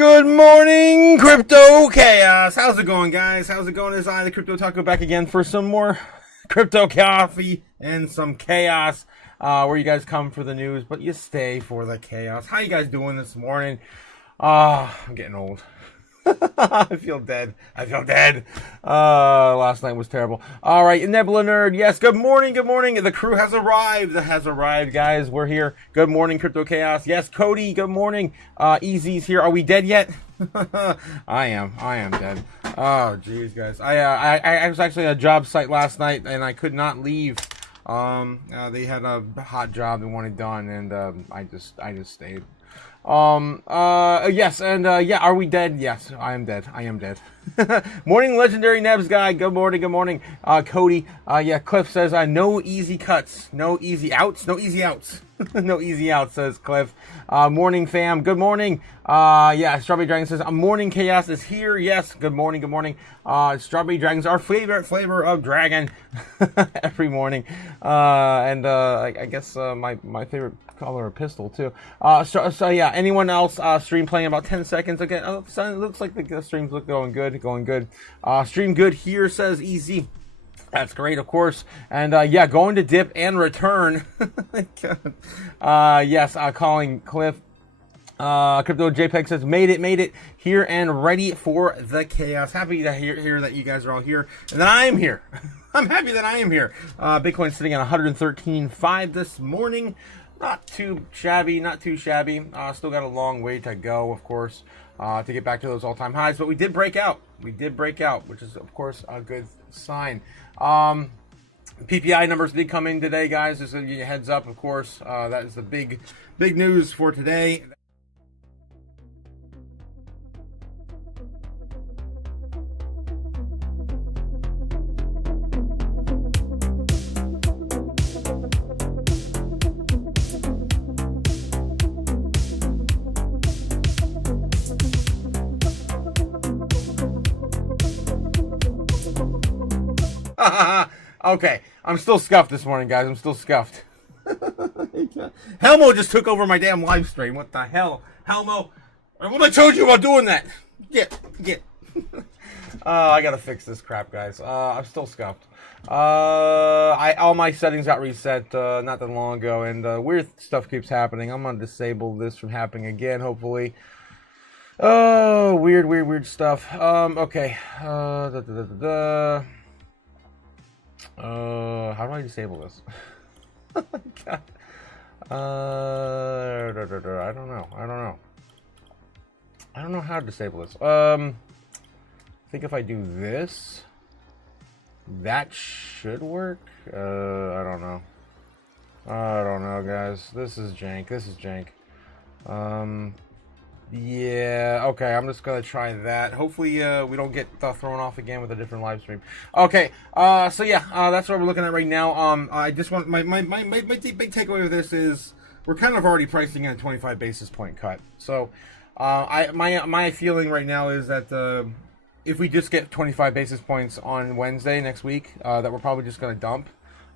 Good morning, Crypto Chaos. How's it going, guys? How's it going? It's I, the Crypto Otaku, back again for some more crypto coffee and some chaos. Where you guys come for the news, but you stay for the chaos. How you guys doing this morning? I'm getting old. I feel dead. Last night was terrible. All right, Nebula Nerd. Yes, good morning. The crew has arrived. Guys. We're here. Good morning, Crypto Chaos. Yes, Cody. Good morning. Easy's here. Are we dead yet? I am dead. Oh, jeez, guys. I was actually at a job site last night, and I could not leave. They had a hot job they wanted done, and I just stayed. Yes, and yeah, are we dead? Yes, I am dead. Morning, Legendary Nebs guy. Good morning. Cody. Yeah, Cliff says, no easy cuts, no easy outs. No easy outs, says Cliff. Morning, fam. Good morning. Yeah, Strawberry Dragon says, morning chaos is here. Yes, good morning. Strawberry Dragon's our favorite flavor of dragon every morning. And I guess my favorite color of pistol too. So yeah, anyone else stream playing about 10 seconds again? Oh, so it looks like the streams look going good. Stream good here, says Easy. That's great, of course. And yeah, going to dip and return. Yes, calling Cliff. Crypto JPEG says, made it here and ready for the chaos. Happy to hear that you guys are all here and that I am here. I'm happy that I am here. Bitcoin sitting at 113.5 this morning. Not too shabby. Still got a long way to go, of course, to get back to those all-time highs. But we did break out, which is, of course, a good sign. PPI numbers did come in today, guys. Just to give you a heads up, of course. That is the big news for today. Okay, I'm still scuffed this morning, guys. Helmo just took over my damn live stream. What the hell? Helmo, what I told you about doing that? Get. I gotta fix this crap, guys. I'm still scuffed. All my settings got reset not that long ago, and weird stuff keeps happening. I'm gonna disable this from happening again, hopefully. Oh, weird stuff. Okay. How do I disable this? God. I don't know how to disable this. I think if I do this, that should work. I don't know, guys. This is jank. Yeah, okay, I'm just gonna try that. Hopefully, we don't get thrown off again with a different live stream. Okay, so yeah, that's what we're looking at right now. I just want my big takeaway with this is we're kind of already pricing in a 25 basis point cut. So, my feeling right now is that if we just get 25 basis points on Wednesday next week, that we're probably just gonna dump.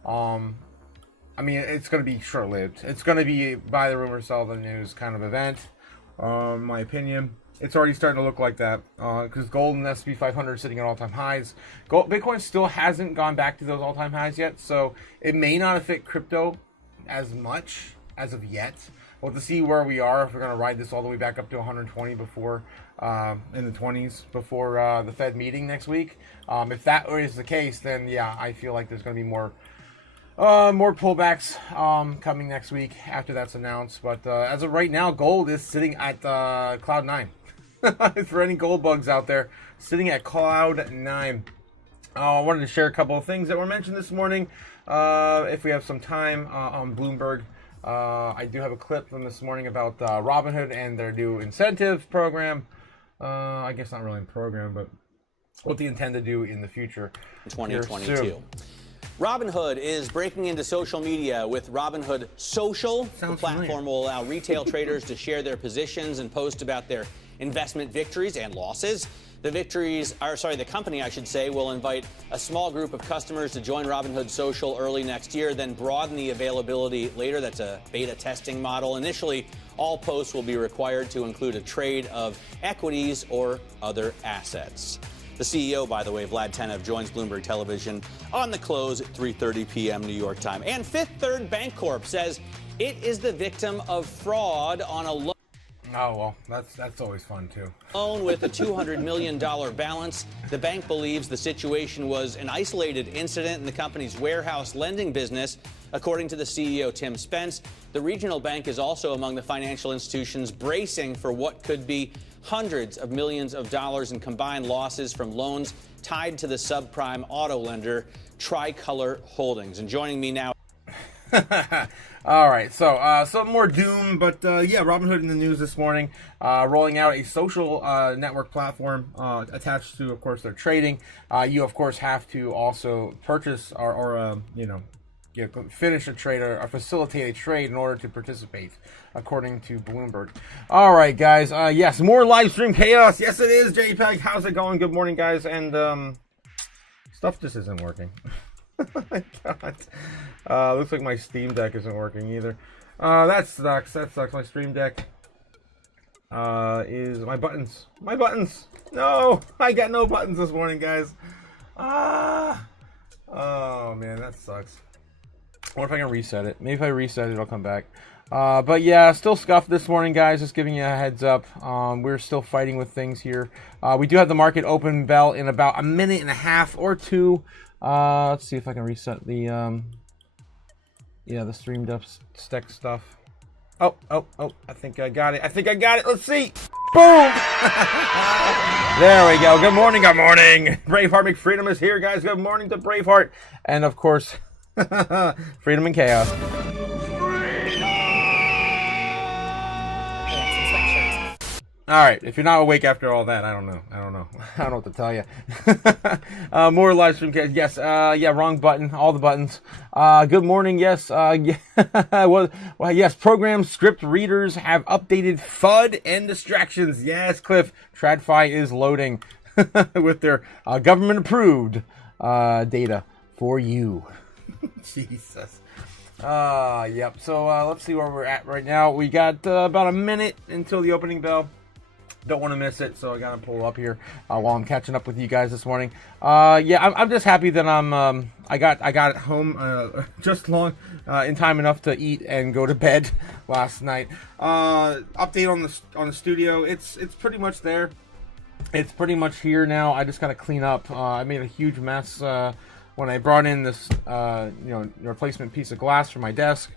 I mean, it's gonna be short-lived. It's gonna be buy the rumor, sell the news kind of event. My opinion, it's already starting to look like that because gold and S&P 500 sitting at all-time highs. Bitcoin still hasn't gone back to those all-time highs yet, so it may not affect crypto as much as of yet. We'll have to see where we are if we're going to ride this all the way back up to 120 before in the 20s before the Fed meeting next week. If that is the case, then yeah, I feel like there's going to be more pullbacks coming next week after that's announced. But as of right now, gold is sitting at cloud 9. For any gold bugs out there, sitting at cloud 9. I wanted to share a couple of things that were mentioned this morning. If we have some time on Bloomberg, I do have a clip from this morning about Robinhood and their new incentive program. I guess not really a program, but what they intend to do in the future. 2022. Robinhood is breaking into social media with Robinhood Social. The platform will allow retail traders to share their positions and post about their investment victories and losses. The company, I should say, will invite a small group of customers to join Robinhood Social early next year, then broaden the availability later. That's a beta testing model. Initially, all posts will be required to include a trade of equities or other assets. The CEO, by the way, Vlad Tenev, joins Bloomberg Television on the close at 3:30 p.m. New York time. And Fifth Third Bancorp says it is the victim of fraud on a loan. Oh, well, that's always fun, too. Loan with a $200 million balance. The bank believes the situation was an isolated incident in the company's warehouse lending business. According to the CEO, Tim Spence, the regional bank is also among the financial institutions bracing for what could be hundreds of millions of dollars in combined losses from loans tied to the subprime auto lender Tricolor Holdings. And joining me now. All right, so some more doom, but yeah, Robinhood in the news this morning, rolling out a social network platform attached to, of course, their trading. You, of course, have to also purchase or finish a trade or facilitate a trade in order to participate, according to Bloomberg. All right, guys. Yes, more live stream chaos. Yes, it is. JPEG, how's it going? Good morning, guys. And stuff just isn't working. Oh my God. Looks like my Steam Deck isn't working either. That sucks. My Stream Deck is my buttons. My buttons. No, I got no buttons this morning, guys. Oh man, that sucks. I wonder if I can reset it. Maybe if I reset it, it'll come back. But yeah, still scuffed this morning, guys. Just giving you a heads up. We're still fighting with things here. We do have the market open bell in about a minute and a half or two. Let's see if I can reset the the streamed up stack stuff. Oh, I think I got it. Let's see. Boom! There we go. Good morning. Braveheart McFreedom is here, guys. Good morning to Braveheart. And of course, Freedom and Chaos. All right, if you're not awake after all that, I don't know. I don't know what to tell you. More live stream. Yes, wrong button. All the buttons. Good morning. Yes, well, yes. Program script readers have updated FUD and distractions. Yes, Cliff. TradFi is loading with their government-approved data for you. Jesus. Yep. So let's see where we're at right now. We got about a minute until the opening bell. Don't want to miss it, so I gotta pull up here while I'm catching up with you guys this morning. I'm just happy that I got home just in time enough to eat and go to bed last night. Update on the studio. It's pretty much there. It's pretty much here now. I just gotta clean up. I made a huge mess when I brought in this replacement piece of glass for my desk.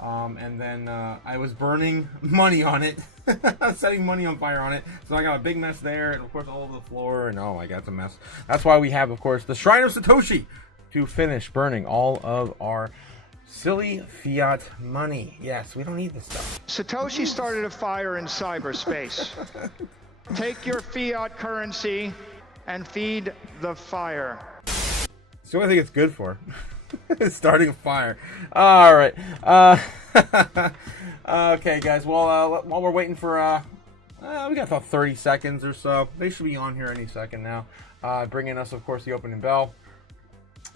And then I was burning money on it, setting money on fire on it. So I got a big mess there, and of course all over the floor, and oh my God, it's a mess. That's why we have, of course, the Shrine of Satoshi to finish burning all of our silly fiat money. Yes, we don't need this stuff. Satoshi started a fire in cyberspace. Take your fiat currency and feed the fire. It's the only thing it's good for. Starting a fire. All right. Okay, guys. Well, while we're waiting for, we got about 30 seconds or so. They should be on here any second now. Bringing us, of course, the opening bell.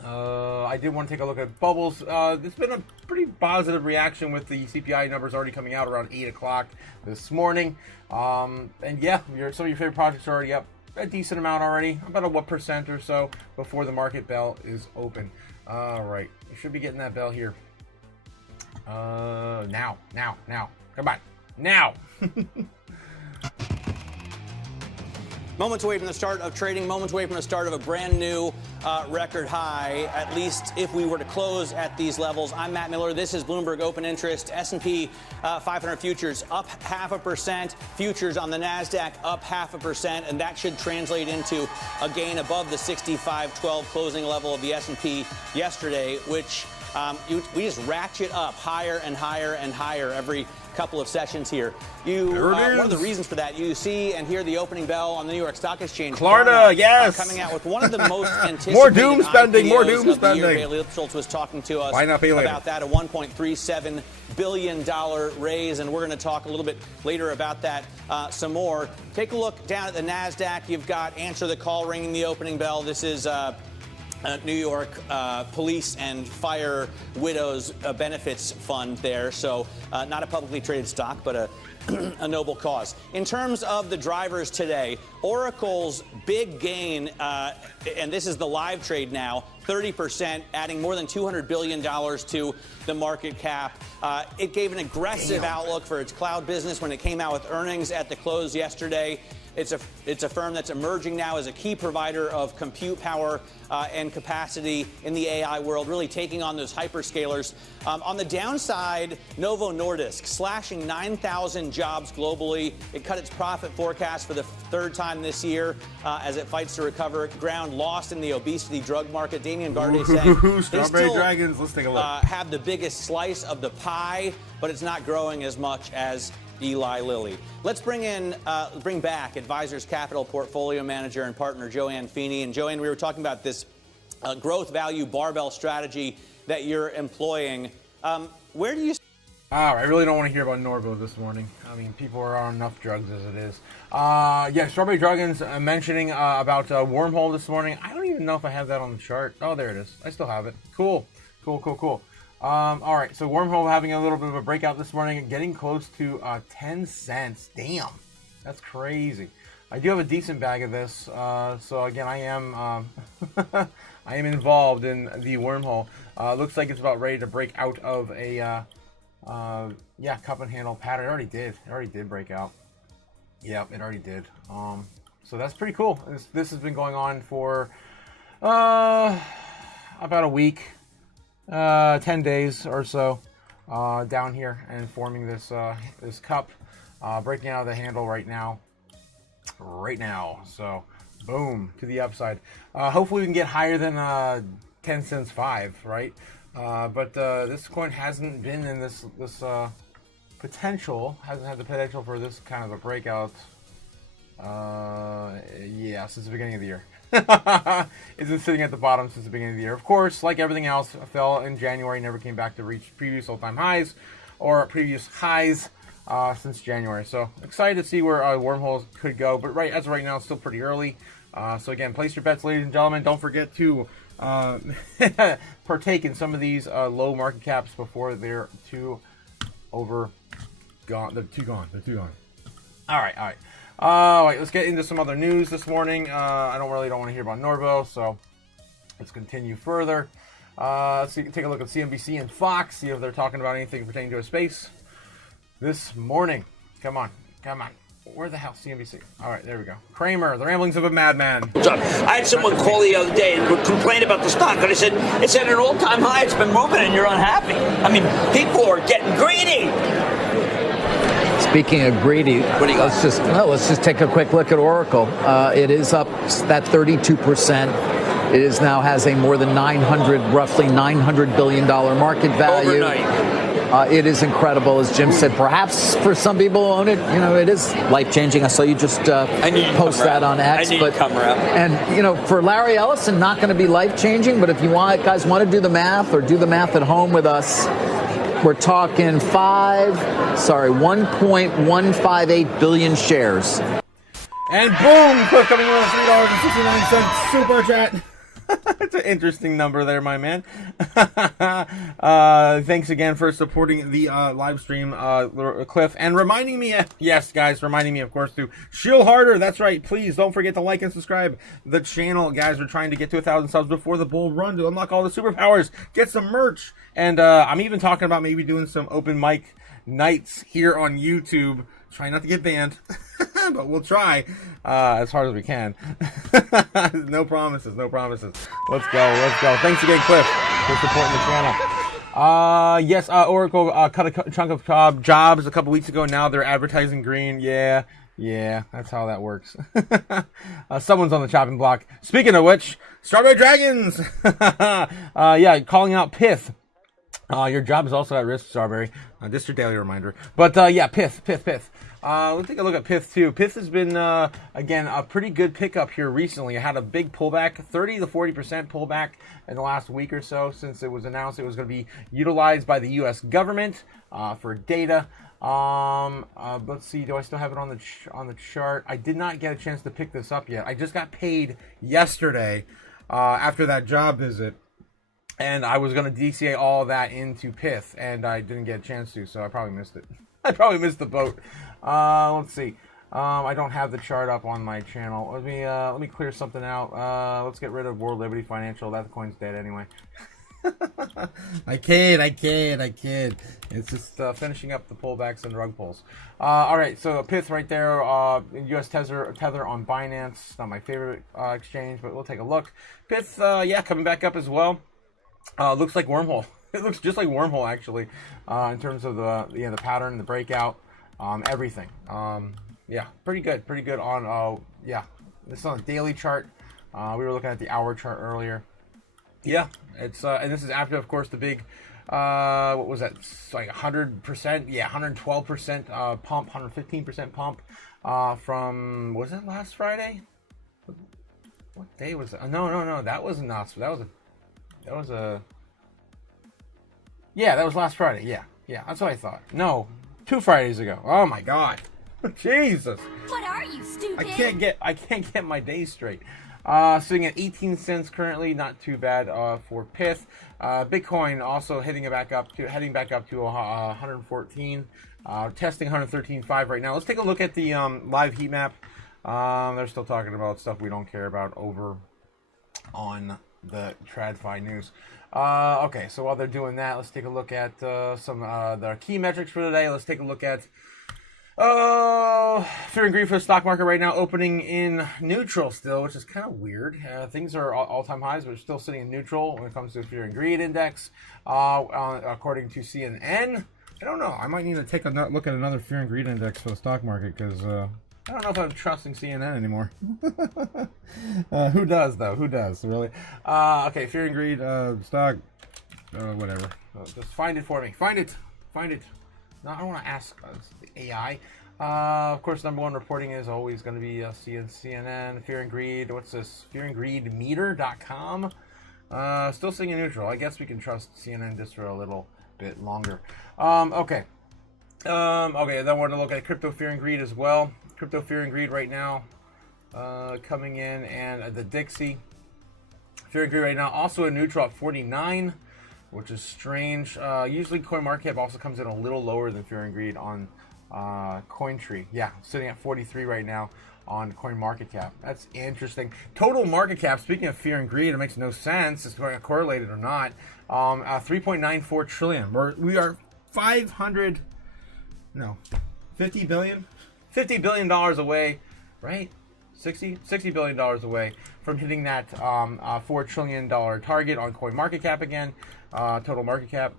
I did want to take a look at bubbles. There's been a pretty positive reaction with the CPI numbers already coming out around 8 o'clock this morning. And yeah, some of your favorite projects are already up a decent amount already, about a 1% or so before the market bell is open. All right, you should be getting that bell here. Now. Come on, now. Moments away from the start of trading, moments away from the start of a brand new record high, at least if we were to close at these levels. I'm Matt Miller. This is Bloomberg Open Interest. S&P 500 futures up 0.5%. Futures on the NASDAQ up 0.5%. And that should translate into a gain above the 65.12 closing level of the S&P yesterday, which We just ratchet up higher and higher and higher every couple of sessions here. One of the reasons for that, you see and hear the opening bell on the New York Stock Exchange. Klarna, yes. Coming out with one of the most anticipated more doom spending, IPOs more doom of the year. spending. Bailey Lipschultz was talking to us about that, a $1.37 billion raise, and we're going to talk a little bit later about that some more. Take a look down at the NASDAQ. You've got Answer the Call ringing the opening bell. This is New York Police and Fire Widows Benefits Fund there. So not a publicly traded stock, but a noble cause. In terms of the drivers today, Oracle's big gain, and this is the live trade now, 30%, adding more than $200 billion to the market cap. It gave an aggressive outlook for its cloud business when it came out with earnings at the close yesterday. It's a firm that's emerging now as a key provider of compute power and capacity in the AI world, really taking on those hyperscalers. On the downside, Novo Nordisk slashing 9,000 jobs globally. It cut its profit forecast for the third time this year as it fights to recover ground lost in the obesity drug market. Damian Garde saying Strawberry Dragons. Let's take a look. Have the biggest slice of the pie, but it's not growing as much as Eli Lilly. Let's bring back Advisors Capital portfolio manager and partner Joanne Feeney. And Joanne, we were talking about this growth value barbell strategy that you're employing. Where do you? I really don't want to hear about Norvo this morning. I mean, people are on enough drugs as it is. Yeah, Strawberry Dragons mentioning about Wormhole this morning. I don't even know if I have that on the chart. Oh, there it is. I still have it. Cool. All right, so Wormhole having a little bit of a breakout this morning, getting close to 10 cents. Damn, that's crazy. I do have a decent bag of this, so again, I am I am involved in the Wormhole. Looks like it's about ready to break out of a cup and handle pattern. It already did break out. Yep, it already did. So that's pretty cool. This has been going on for about a week. 10 days or so down here and forming this this cup, breaking out of the handle right now. So boom, to the upside. Hopefully we can get higher than 10 cents 5, right? But this coin hasn't been in this potential, hasn't had the potential for this kind of a breakout since the beginning of the year. It's been sitting at the bottom since the beginning of the year. Of course, like everything else, fell in January, never came back to reach previous all-time highs or previous highs since January. So excited to see where Wormholes could go. But as of right now, it's still pretty early. So again, place your bets, ladies and gentlemen. Don't forget to partake in some of these low market caps before they're too gone. They're too gone. All right. All right, let's get into some other news this morning. I don't want to hear about Norvo, so let's continue further. Let's take a look at CNBC and Fox, see if they're talking about anything pertaining to a space this morning. Come on. Where the hell CNBC? All right, there we go. Kramer, the ramblings of a madman. I had someone call the other day and would complain about the stock, and I said, it's at an all-time high, it's been moving, and you're unhappy. I mean, people are getting greedy. Speaking of greedy, let's just take a quick look at Oracle. It is up that 32%. It is now has a more than roughly $900 billion market value. Overnight. It is incredible, as Jim said. Perhaps for some people who own it, it is life-changing. I saw you just post that on X. And for Larry Ellison, not going to be life-changing. But if you guys want to do the math or do the math at home with us, we're talking 1.158 billion shares. And boom, Cliff coming in with $3.69 super chat. It's an interesting number there, my man. Thanks again for supporting the live stream, Cliff, and reminding me, of course, to shield harder. That's right. Please don't forget to like and subscribe the channel, guys. We're trying to get to 1,000 subs before the bull run to unlock all the superpowers, get some merch, and I'm even talking about maybe doing some open mic nights here on YouTube. Try not to get banned, but we'll try as hard as we can. No promises. Let's go. Thanks again, Cliff, for supporting the channel. Oracle cut a chunk of jobs a couple weeks ago. Now they're advertising green. Yeah, that's how that works. Someone's on the chopping block. Speaking of which, Strawberry Dragons. Calling out Pith. Your job is also at risk, Strawberry. Just your daily reminder. But yeah, Pith. Let's take a look at Pith too. Pith has been, again, a pretty good pickup here recently. It had a big pullback, 30 to 40% pullback in the last week or so since it was announced it was going to be utilized by the U.S. government for data. Let's see. Do I still have it on the chart? I did not get a chance to pick this up yet. I just got paid yesterday after that job visit. And I was going to DCA all that into Pith, and I didn't get a chance to, so I probably missed it. I probably missed the boat. Let's see. I don't have the chart up on my channel. Let me clear something out. Let's get rid of World Liberty Financial. That coin's dead anyway. I kid. It's just finishing up the pullbacks and rug pulls. All right, so Pith right there. U.S. Tether on Binance. Not my favorite exchange, but we'll take a look. Pith, yeah, coming back up as well. Looks like Wormhole. It looks just like Wormhole, actually, in terms of the pattern, the breakout, everything. Yeah, pretty good on, yeah, this is on a daily chart. We were looking at the hour chart earlier. Yeah, it's, and this is after, of course, the big, what was that, it's like 100%, yeah, 112% pump, 115% pump from, was it last Friday? What day was it? No, that was not, yeah, that was last Friday. Yeah, that's what I thought. No, 2 Fridays ago. Oh my God, Jesus! What are you, stupid? I can't get my days straight. Sitting at 18 cents currently, not too bad for Pith. Bitcoin also heading back up to 114, testing 113.5 right now. Let's take a look at the live heat map. They're still talking about stuff we don't care about over on the TradFi news. Okay, so while they're doing that, let's take a look at some the key metrics for today. Let's take a look at fear and greed for the stock market right now, opening in neutral still, which is kind of weird. Things are all-time highs, but we're still sitting in neutral when it comes to the fear and greed index. According to CNN, I don't know. I might need to take a look at another fear and greed index for the stock market because I don't know if I'm trusting CNN anymore. Who does, though? Who does, really? Okay, fear and greed, stock, whatever. Just find it for me. Find it. No, I don't want to ask the AI. Of course, number one reporting is always going to be CNN, fear and greed. What's this? fearandgreedmeter.com. Still sitting in neutral. I guess we can trust CNN just for a little bit longer. Okay. Okay, then we're going to look at crypto fear and greed as well. Crypto fear and greed right now coming in, and the Dixie fear and greed right now also in neutral at 49, which is strange. Usually CoinMarketCap also comes in a little lower than fear and greed on CoinTree. Yeah, sitting at 43 right now on CoinMarketCap. That's interesting. Total market cap, speaking of fear and greed, it makes no sense. It's correlated or not. 3.94 trillion. We are 50 billion? $50 billion away, right? $60 billion away from hitting that $4 trillion target on CoinMarketCap again. Total market cap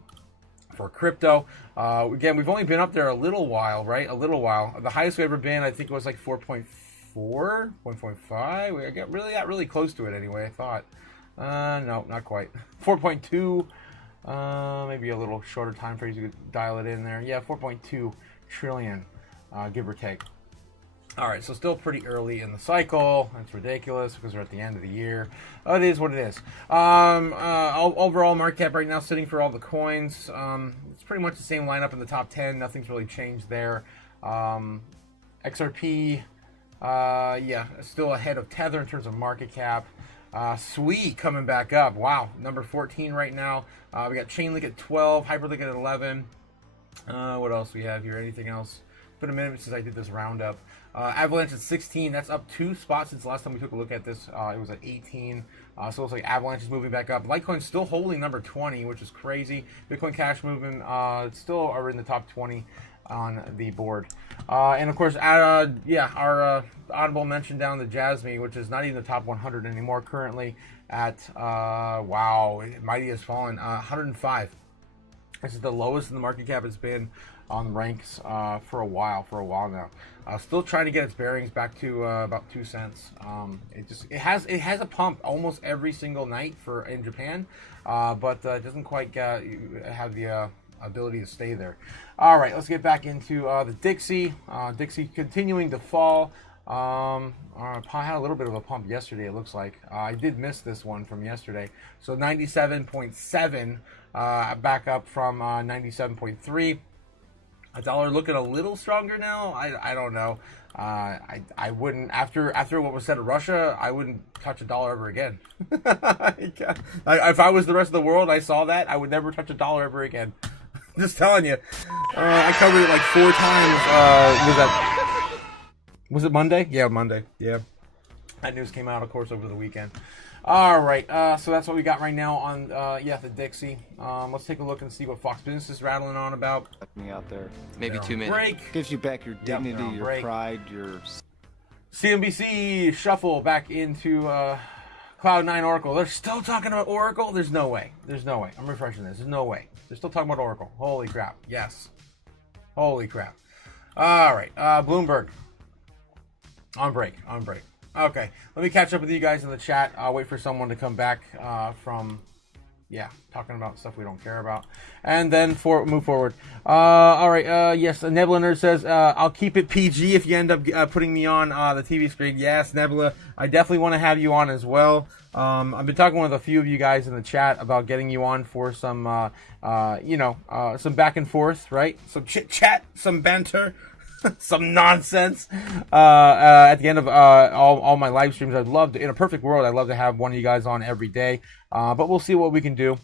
for crypto. Again, we've only been up there a little while, right? A little while. The highest we've ever been, I think it was like 4.4, 1.5. We got really close to it anyway, I thought. No, not quite. 4.2. Maybe a little shorter time phrase, you could dial it in there. Yeah, 4.2 trillion. Give or take. All right, so still pretty early in the cycle. That's ridiculous because we're at the end of the year. It is what it is. Overall market cap right now sitting for all the coins. It's pretty much the same lineup in the top 10. Nothing's really changed there. XRP, yeah, still ahead of Tether in terms of market cap. Sui coming back up. Wow, number 14 right now. We got Chainlink at 12, Hyperlink at 11. What else we have here? Anything else? It's been a minute since I did this roundup. Avalanche at 16. That's up 2 spots since the last time we took a look at this. It was at 18. So it looks like Avalanche is moving back up. Litecoin's still holding number 20, which is crazy. Bitcoin Cash movement still are in the top 20 on the board. And of course, yeah, our audible mention down the Jasmine, which is not even the top 100 anymore, currently at, wow, Mighty has fallen, 105. This is the lowest in the market cap it's been on ranks for a while now. Still trying to get its bearings back to about 2 cents. It has a pump almost every single night in Japan, but it doesn't quite have the ability to stay there. All right, let's get back into the Dixie. Dixie continuing to fall. Had a little bit of a pump yesterday, it looks like. I did miss this one from yesterday. So 97.7 back up from 97.3. A dollar looking a little stronger now. I don't know. I wouldn't, after what was said of Russia, I wouldn't touch a dollar ever again. If I was the rest of the world, I saw that, I would never touch a dollar ever again. Just telling you. I covered it like 4 times. Was it Monday? Yeah, Monday. Yeah. That news came out, of course, over the weekend. All right. So that's what we got right now on, the Dixie. Let's take a look and see what Fox Business is rattling on about. Me out there. Maybe 2 minutes. Break. Gives you back your dignity, your break. pride, your... CNBC shuffle back into Cloud9 Oracle. They're still talking about Oracle? There's no way. There's no way. I'm refreshing this. There's no way. They're still talking about Oracle. Holy crap. Yes. Holy crap. All right. Bloomberg. On break. Okay. Let me catch up with you guys in the chat. I'll wait for someone to come back from... talking about stuff we don't care about. And then move forward. All right, yes, Nebula Nerd says, I'll keep it PG if you end up putting me on the TV screen. Yes, Nebula, I definitely want to have you on as well. I've been talking with a few of you guys in the chat about getting you on for some, some back and forth, right? Some chit-chat, some banter. Some nonsense at the end of all my live streams. I'd love to, in a perfect world, I'd love to have one of you guys on every day, but we'll see what we can do.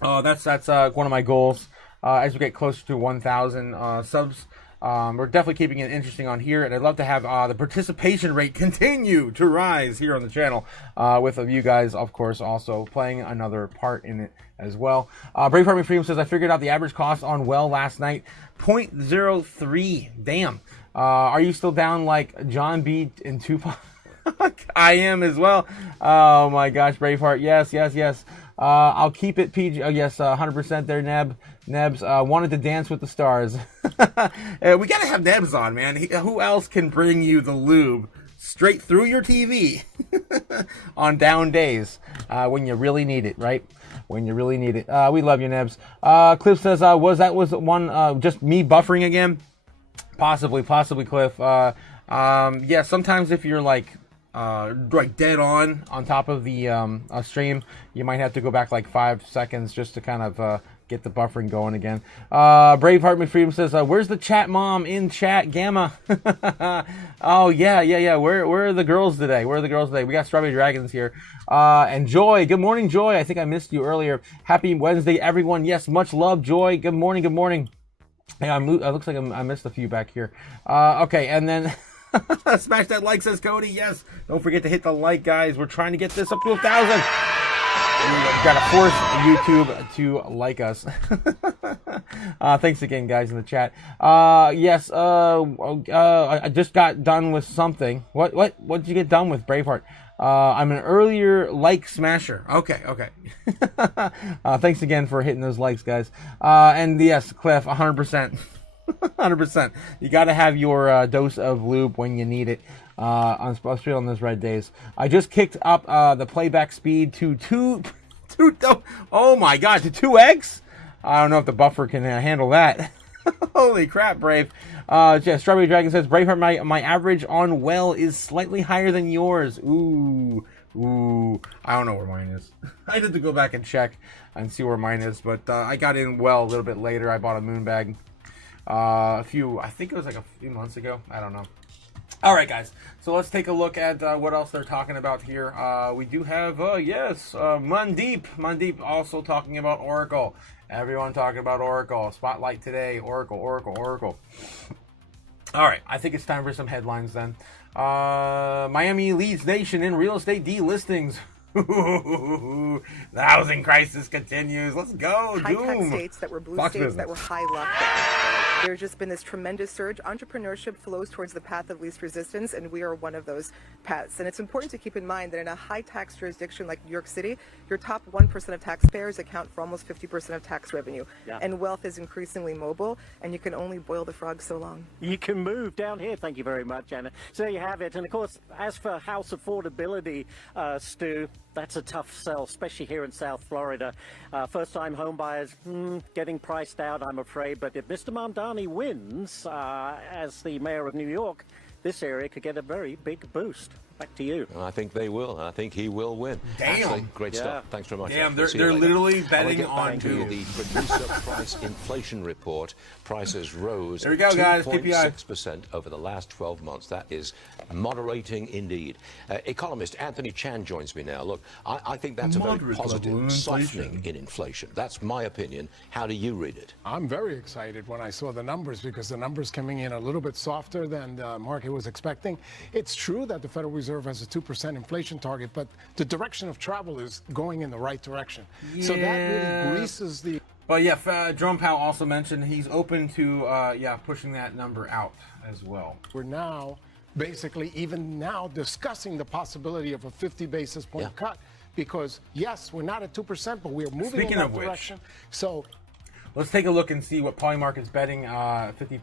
That's one of my goals as we get closer to 1,000 subs. We're definitely keeping it interesting on here, and I'd love to have the participation rate continue to rise here on the channel with you guys, of course, also playing another part in it as well. Braveheart Freedom says, I figured out the average cost on Well last night, 0.03. Damn. Are you still down like John B. and Tupac? I am as well. Oh my gosh, Braveheart. Yes. I'll keep it PG. Oh yes, 100% there, Nebs. Wanted to dance with the stars. We gotta have Nebs on, man. Who else can bring you the lube straight through your TV on down days when you really need it, right? When you really need it. We love you, Nebs. Cliff says, was one just me buffering again? Possibly, Cliff. Yeah, sometimes if you're like dead on top of the stream, you might have to go back like 5 seconds just to kind of get the buffering going again. Braveheart McFreedom says, where's the chat mom in chat? Gamma. Oh yeah. Where are the girls today? We got Strawberry Dragons here. And Joy, good morning, Joy. I think I missed you earlier. Happy Wednesday, everyone. Yes, much love, Joy. Good morning. Hey, it looks like I missed a few back here. Okay, and then smash that like, says Cody. Yes, don't forget to hit the like, guys. We're trying to get this up to 1,000. We've got to force YouTube to like us. Thanks again, guys, in the chat. Yes, I just got done with something. What did you get done with, Braveheart? I'm an earlier like smasher. Okay. Thanks again for hitting those likes, guys. And yes, Cliff, 100%. 100%. You got to have your dose of lube when you need it. Especially on those red days. I just kicked up the playback speed to 2x. I don't know if the buffer can handle that. Holy crap, Brave. Strawberry Dragon says, Braveheart, my average on Well is slightly higher than yours. Ooh. I don't know where mine is. I need to go back and check and see where mine is, but I got in Well a little bit later. I bought a moon bag I think it was like a few months ago. I don't know. All right, guys. So let's take a look at what else they're talking about here. We do have, Mandeep also talking about Oracle. Everyone talking about Oracle. Spotlight today, Oracle. All right, I think it's time for some headlines then. Miami leads nation in real estate delistings. The housing crisis continues. Let's go, Doom. High-tech states that were blue states that were high lockdown. There's just been this tremendous surge. Entrepreneurship flows towards the path of least resistance, and we are one of those paths. And it's important to keep in mind that in a high-tax jurisdiction like New York City, your top 1% of taxpayers account for almost 50% of tax revenue. Yeah. And wealth is increasingly mobile, and you can only boil the frog so long. You can move down here. Thank you very much, Anna. So there you have it. And of course, as for house affordability, Stu, that's a tough sell, especially here in South Florida. First-time home buyers getting priced out, I'm afraid. But if Mr. Mamdani wins as the mayor of New York, this area could get a very big boost. Back to you. I think they will. I think he will win. Damn. Actually, great stuff. Thanks very much. Damn, We'll see you they're later. literally I betting wanna get on back to the producer price inflation report. Prices rose There we go, guys. PPI. 2.6% over the last 12 months. That is moderating indeed. Economist Anthony Chan joins me now. Look, I think that's a very Moderate level positive of softening in inflation. That's my opinion. How do you read it? I'm very excited when I saw the numbers because the numbers coming in a little bit softer than the market was expecting. It's true that the Federal Reserve has a 2% inflation target, but the direction of travel is going in the right direction. So that really greases the... But yeah, Jerome Powell also mentioned he's open to pushing that number out as well. We're now basically even now discussing the possibility of a 50 basis point cut because, yes, we're not at 2%, but we're moving in that direction. So let's take a look and see what Polymarket's betting 50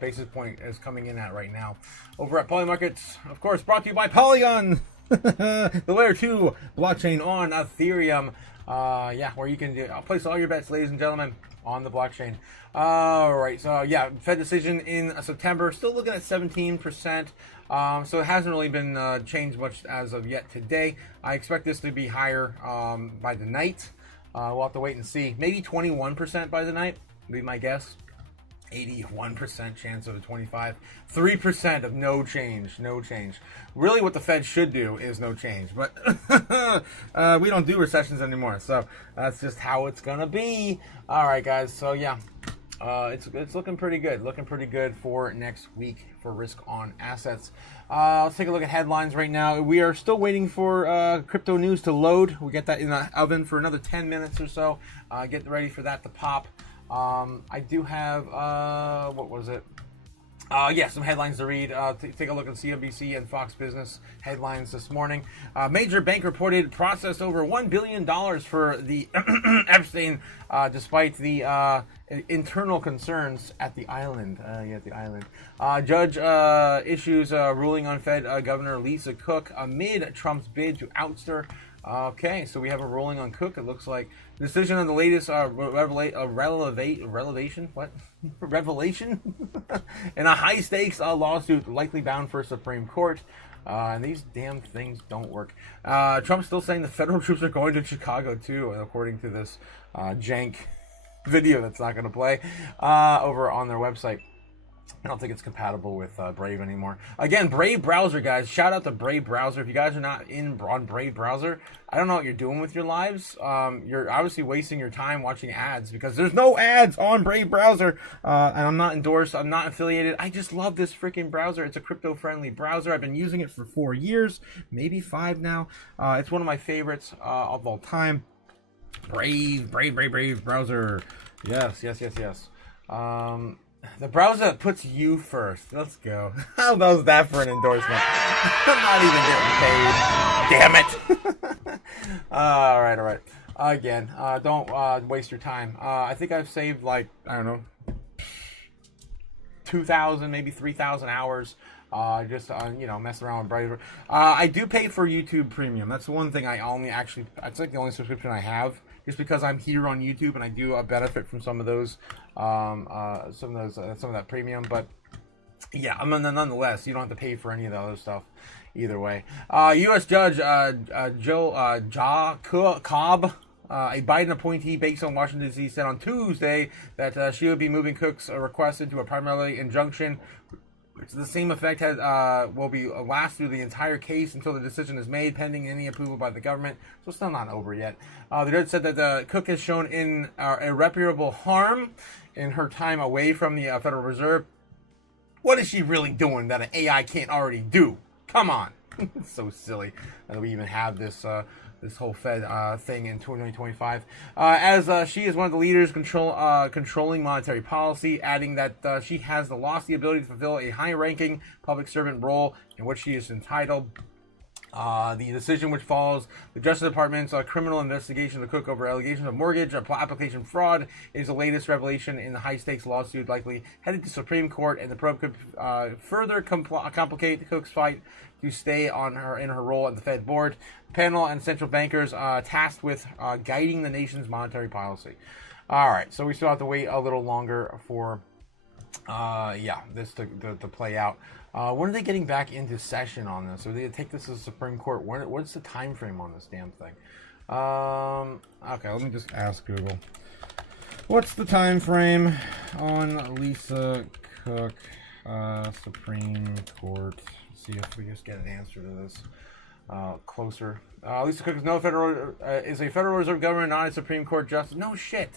basis point is coming in at right now. Over at Polymarkets, of course, brought to you by Polygon, the layer 2 blockchain on Ethereum. Where you can place all your bets, ladies and gentlemen, on the blockchain. All right, so yeah, Fed decision in September, still looking at 17%. So it hasn't really been changed much as of yet today. I expect this to be higher by the night. We'll have to wait and see. Maybe 21% by the night would be my guess. 81% chance of a 25. 3% of no change. Really what the Fed should do is no change. But we don't do recessions anymore. So that's just how it's going to be. All right, guys. So, yeah. It's looking pretty good. Looking pretty good for next week for risk on assets. Let's take a look at headlines right now. We are still waiting for crypto news to load. We get that in the oven for another 10 minutes or so. Get ready for that to pop. I do have, what was it? Some headlines to read. Take a look at CNBC and Fox Business headlines this morning. Major bank reported processed over $1 billion for the Epstein, despite the internal concerns at the island. Judge issues ruling on Fed Governor Lisa Cook amid Trump's bid to oust her. Okay, so we have a ruling on Cook. It looks like decision on the latest revelation in a high stakes lawsuit likely bound for Supreme Court. And these damn things don't work. Trump's still saying the federal troops are going to Chicago too, according to this jank video that's not going to play over on their website. I don't think it's compatible with Brave anymore. Again, Brave browser, guys. Shout out to Brave browser. If you guys are not on Brave browser, I don't know what you're doing with your lives. You're obviously wasting your time watching ads because there's no ads on Brave browser. And I'm not endorsed. I'm not affiliated. I just love this freaking browser. It's a crypto-friendly browser. I've been using it for 4 years, maybe 5 now. It's one of my favorites of all time. Brave browser. Yes. The browser that puts you first. Let's go. How was that for an endorsement? I'm not even getting paid. Damn it. All right. Again, don't waste your time. I think I've saved 2,000, maybe 3,000 hours. Messing around with Brave. I do pay for YouTube Premium. That's the one thing it's like the only subscription I have. Just because I'm here on YouTube and I do benefit from some of that premium, but yeah, nonetheless, you don't have to pay for any of the other stuff either way. U.S. Judge Cobb, a Biden appointee based on Washington D.C., said on Tuesday that she would be moving Cook's request into a primarily injunction. To the same effect will be last through the entire case until the decision is made, pending any approval by the government. So it's still not over yet. The judge said that Cook has shown irreparable harm in her time away from the Federal Reserve. What is she really doing that an AI can't already do? Come on. It's so silly that we even have this this whole Fed thing in 2025. As she is one of the leaders controlling monetary policy, adding that she has lost the ability to fulfill a high-ranking public servant role in which she is entitled. The decision, which follows the Justice Department's criminal investigation of Cook over allegations of mortgage application fraud, is the latest revelation in the high-stakes lawsuit likely headed to Supreme Court, and the probe could further complicate Cook's fight to stay in her role at the Fed board, panel, and central bankers tasked with guiding the nation's monetary policy. All right, so we still have to wait a little longer for this to play out. When are they getting back into session on this? Are they going to take this to the Supreme Court? What's the time frame on this damn thing? Okay, let me just ask Google. What's the time frame on Lisa Cook, Supreme Court? See if we just get an answer to this closer. Lisa Cook is is a Federal Reserve governor, not a Supreme Court justice. No shit.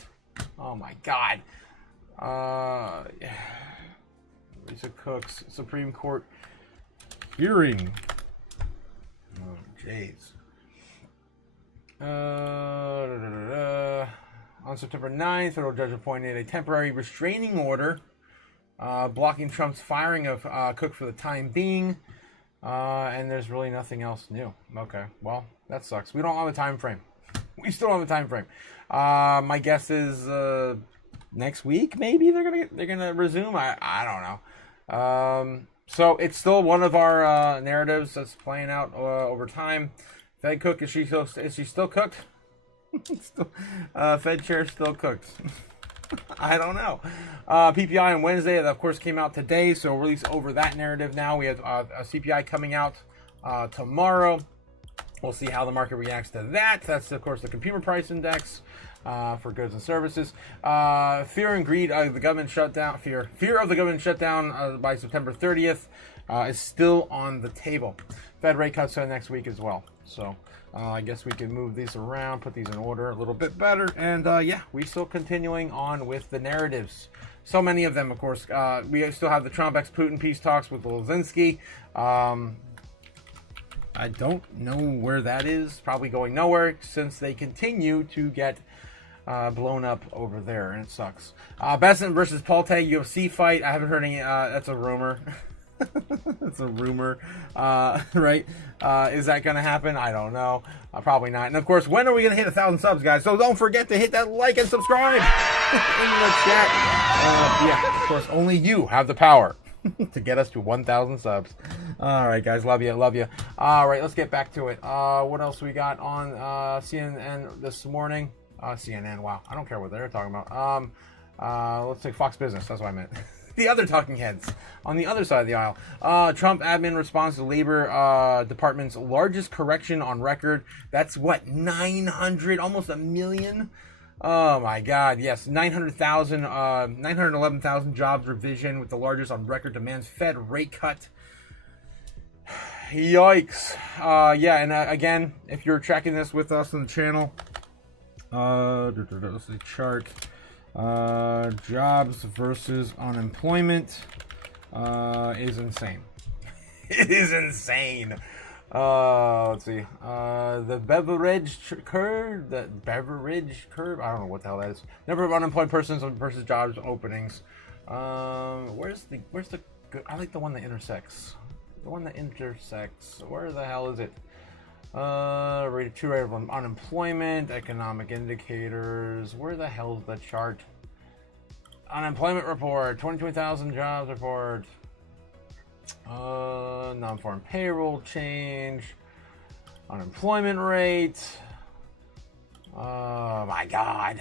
Oh my God. Lisa Cook's Supreme Court hearing. Oh, jeez. On September 9th, federal judge appointed a temporary restraining order blocking Trump's firing of Cook for the time being. And there's really nothing else new. Okay, well, that sucks. We don't have a time frame. We still don't have a time frame. My guess is next week, maybe they're gonna resume. I don't know. So it's still one of our narratives that's playing out over time. Fed Cook, is she still cooked? Fed chair still cooked. I don't know. PPI on Wednesday, that of course came out today, so we'll release over that narrative now. We have a CPI coming out tomorrow. We'll see how the market reacts to that. That's of course the consumer price index for goods and services. Fear and greed of the government shutdown. Fear of the government shutdown by September 30th is still on the table. Fed rate cuts next week as well. So I guess we can move these around, put these in order a little bit better. And we still continuing on with the narratives. So many of them, of course. We still have the Trump x Putin peace talks with Zelensky. I don't know where that is. Probably going nowhere since they continue to get blown up over there, and it sucks. Besson versus Palte UFC fight. I haven't heard any. That's a rumor. It's a rumor, right? Is that going to happen? I don't know. Probably not. And of course, when are we going to hit 1,000 subs, guys? So don't forget to hit that like and subscribe in the chat. Of course, only you have the power to get us to 1,000 subs. All right, guys, love you. All right, let's get back to it. What else we got on CNN this morning? CNN, wow, I don't care what they're talking about. Let's say Fox Business, that's what I meant. The other talking heads on the other side of the aisle. Trump admin responds to Labor Department's largest correction on record. That's what, 900, almost a million? Oh my God, yes, 911,000 jobs revision with the largest on record, demands Fed rate cut. Yikes. And again, if you're tracking this with us on the channel, let's see, chart. Jobs versus unemployment is insane. It is insane. Let's see. The beverage curve. I don't know what the hell that is. Number of unemployed persons versus jobs openings. Where's the? I like the one that intersects. The one that intersects. Where the hell is it? True rate of unemployment, economic indicators. Where the hell is the chart? Unemployment report, 22,000 jobs report. Non-farm payroll change. Unemployment rate. Oh my God.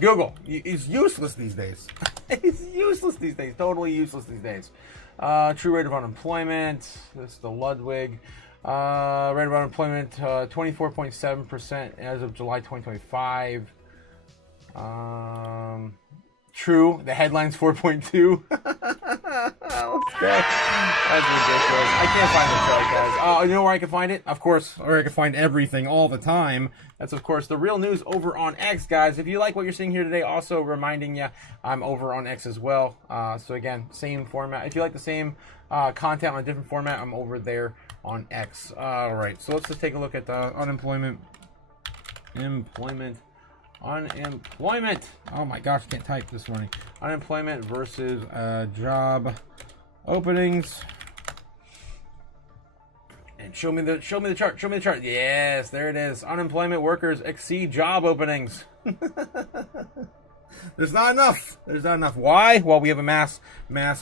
Google is useless these days. It's useless these days. Totally useless these days. True rate of unemployment. This is the Ludwig. Rate of unemployment 24.7% as of July 2025. True. The headline's 4.2. That's ridiculous. I can't find the chart, guys. Oh, you know where I can find it? Of course, where I can find everything all the time. That's, of course, the real news over on X, guys. If you like what you're seeing here today, also reminding you, I'm over on X as well. So, again, same format. If you like the same content on a different format, I'm over there on X. All right, so let's just take a look at the unemployment. Unemployment. Oh my gosh, can't type this morning. Unemployment versus job openings. And show me the chart. Yes, there it is. Unemployment workers exceed job openings. There's not enough. Why? Well, we have a mass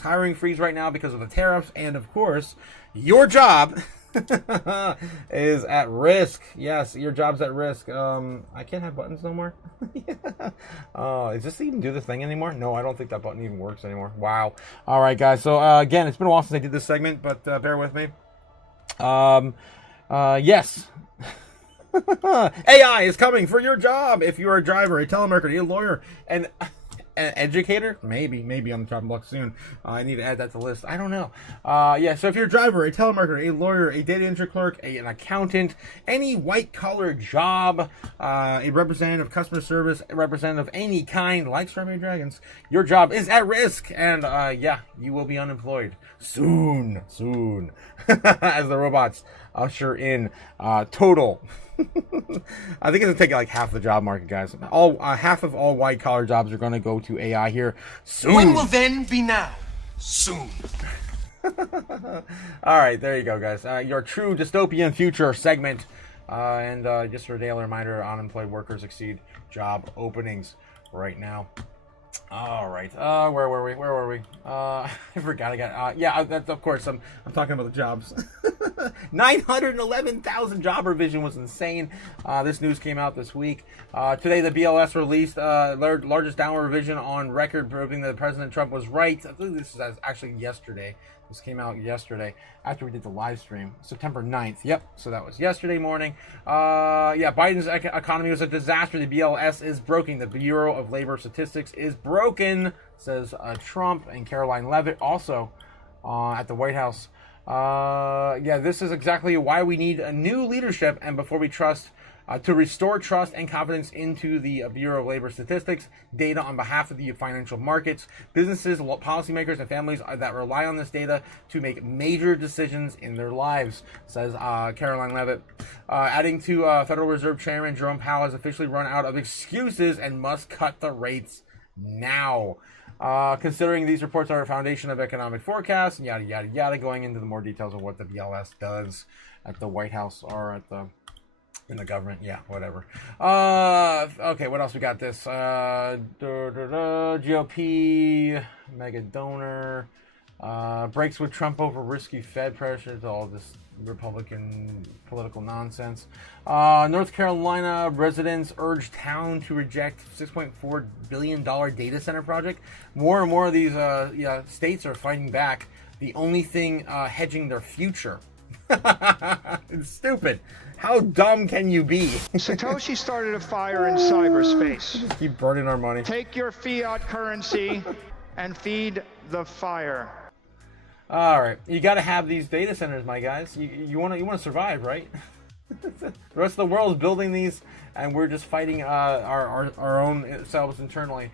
hiring freeze right now because of the tariffs, and of course, your job is at risk. Yes, your job's at risk. I can't have buttons no more. Does this even do the thing anymore? No, I don't think that button even works anymore. Wow. All right, guys. So again, it's been a while since I did this segment, but bear with me. Yes. AI is coming for your job. If you are a driver, a telemarketer, a lawyer, an educator, maybe on the chopping block soon. I need to add that to the list. I don't know. Yeah, so if you're a driver, a telemarketer, a lawyer, a data entry clerk, an accountant, any white-collar job, a representative of customer service, a representative of any kind, like Strawberry Dragons, your job is at risk, and yeah, you will be unemployed soon, as the robots usher in total. I think it's gonna take like half the job market, guys. Half of all white collar jobs are gonna go to AI here soon. When will then be now? Soon. All right, there you go, guys. Your true dystopian future segment, and just for a daily reminder, unemployed workers exceed job openings right now. All right. Where were we? I forgot. Yeah. That's of course. I'm talking about the jobs. 911,000 job revision was insane. This news came out this week. Today, the BLS released largest downward revision on record, proving that President Trump was right. I think this is actually yesterday. This came out yesterday after we did the live stream, September 9th. Yep, so that was yesterday morning. Yeah, Biden's economy was a disaster. The BLS is broken. The Bureau of Labor Statistics is broken, says Trump. And Caroline Leavitt also at the White House. Yeah, this is exactly why we need a new leadership, and before we trust, to restore trust and confidence into the Bureau of Labor Statistics data on behalf of the financial markets, businesses, policymakers, and families that rely on this data to make major decisions in their lives, says Caroline Leavitt. Adding to Federal Reserve Chairman Jerome Powell has officially run out of excuses and must cut the rates now. Considering these reports are a foundation of economic forecasts, and yada, yada, yada, going into the more details of what the BLS does at the White House or at the in the government. Yeah, whatever. Okay, what else we got? This GOP mega donor breaks with Trump over risky Fed pressures. All this Republican political nonsense. North Carolina residents urge town to reject $6.4 billion data center project. More and more of these states are fighting back. The only thing hedging their future. It's stupid. How dumb can you be? Satoshi started a fire in cyberspace. Just keep burning our money. Take your fiat currency and feed the fire. All right, you got to have these data centers, my guys. You want to survive, right? The rest of the world is building these, and we're just fighting our own selves internally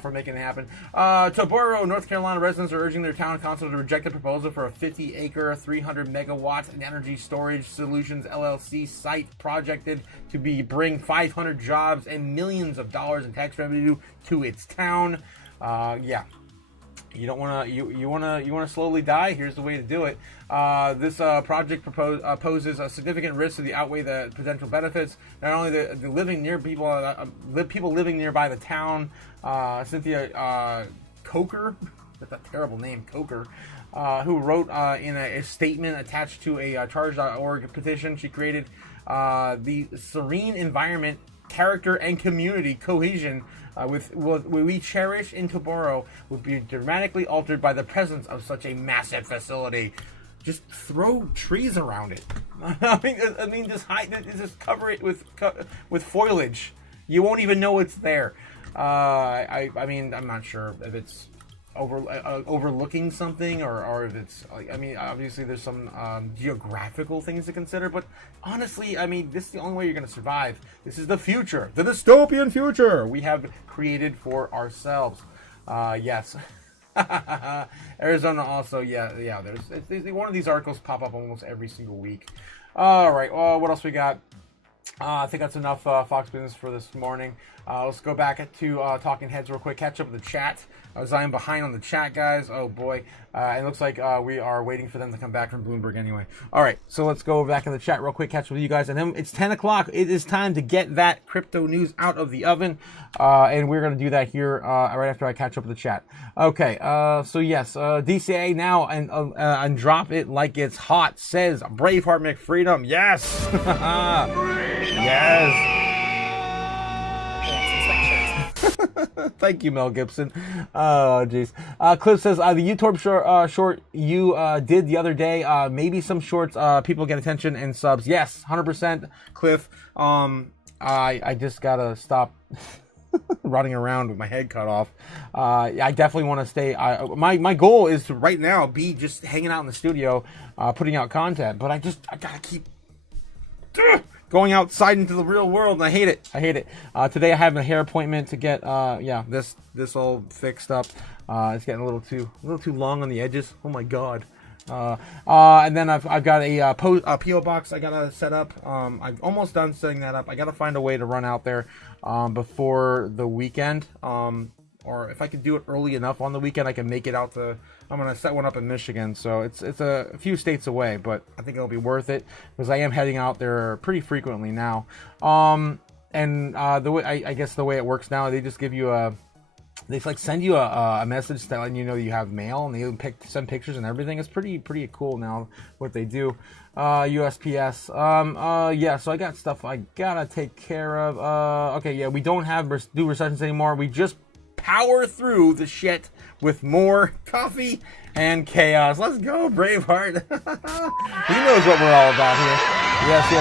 for making it happen. Toboro, North Carolina residents are urging their town council to reject the proposal for a 50-acre, 300-megawatt energy storage solutions LLC site projected to bring 500 jobs and millions of dollars in tax revenue to its town. Yeah. You don't want to. You want to slowly die. Here's the way to do it. This project poses a significant risk to outweigh the potential benefits. Not only the living near people, people living nearby the town. Cynthia Coker, that's a terrible name, Coker, who wrote in a statement attached to a Charge.org petition. She created the serene environment, character, and community cohesion we cherish in Toboro would be dramatically altered by the presence of such a massive facility. Just throw trees around it. I mean, just cover it with foliage. You won't even know it's there. I mean, I'm not sure if it's overlooking something, or if it's like, I mean, obviously there's some geographical things to consider, but honestly, I mean, this is the only way you're going to survive. This is the future, the dystopian future we have created for ourselves. Yes. Arizona also, yeah. There's one of these articles pop up almost every single week. All right. Well, what else we got? I think that's enough Fox Business for this morning. Let's go back to Talking Heads real quick. Catch up with the chat. As I am behind on the chat, guys. Oh boy. It looks like we are waiting for them to come back from Bloomberg anyway. All right. So let's go back in the chat real quick. Catch up with you guys. And then it's 10 o'clock. It is time to get that crypto news out of the oven. And we're going to do that here right after I catch up with the chat. Okay. So yes, DCA now and drop it like it's hot, says Braveheart McFreedom. Yes. Yes. Thank you, Mel Gibson. Oh, jeez. Cliff says, the YouTube short you did the other day, maybe some shorts, people get attention and subs. Yes, 100%, Cliff. I just gotta stop running around with my head cut off. I definitely want to stay. My goal is to right now be just hanging out in the studio, putting out content, but I gotta keep going outside into the real world, and I hate it. Today I have a hair appointment to get this all fixed up. It's getting a little too long on the edges. Oh my god. And then I've got a PO box I gotta set up. I'm almost done setting that up. I gotta find a way to run out there before the weekend. Or if I could do it early enough on the weekend, I can make it out to. I'm gonna set one up in Michigan, so it's a few states away, but I think it'll be worth it because I am heading out there pretty frequently now. And the way I guess the way it works now, they just give you they like send you a message telling you know you have mail, and they even send pictures and everything. It's pretty cool now what they do. USPS. Yeah, so I got stuff I gotta take care of. Okay, yeah, we don't have do recessions anymore. We just power through the shit with more coffee and chaos. Let's go, Braveheart. He knows what we're all about here. Yes.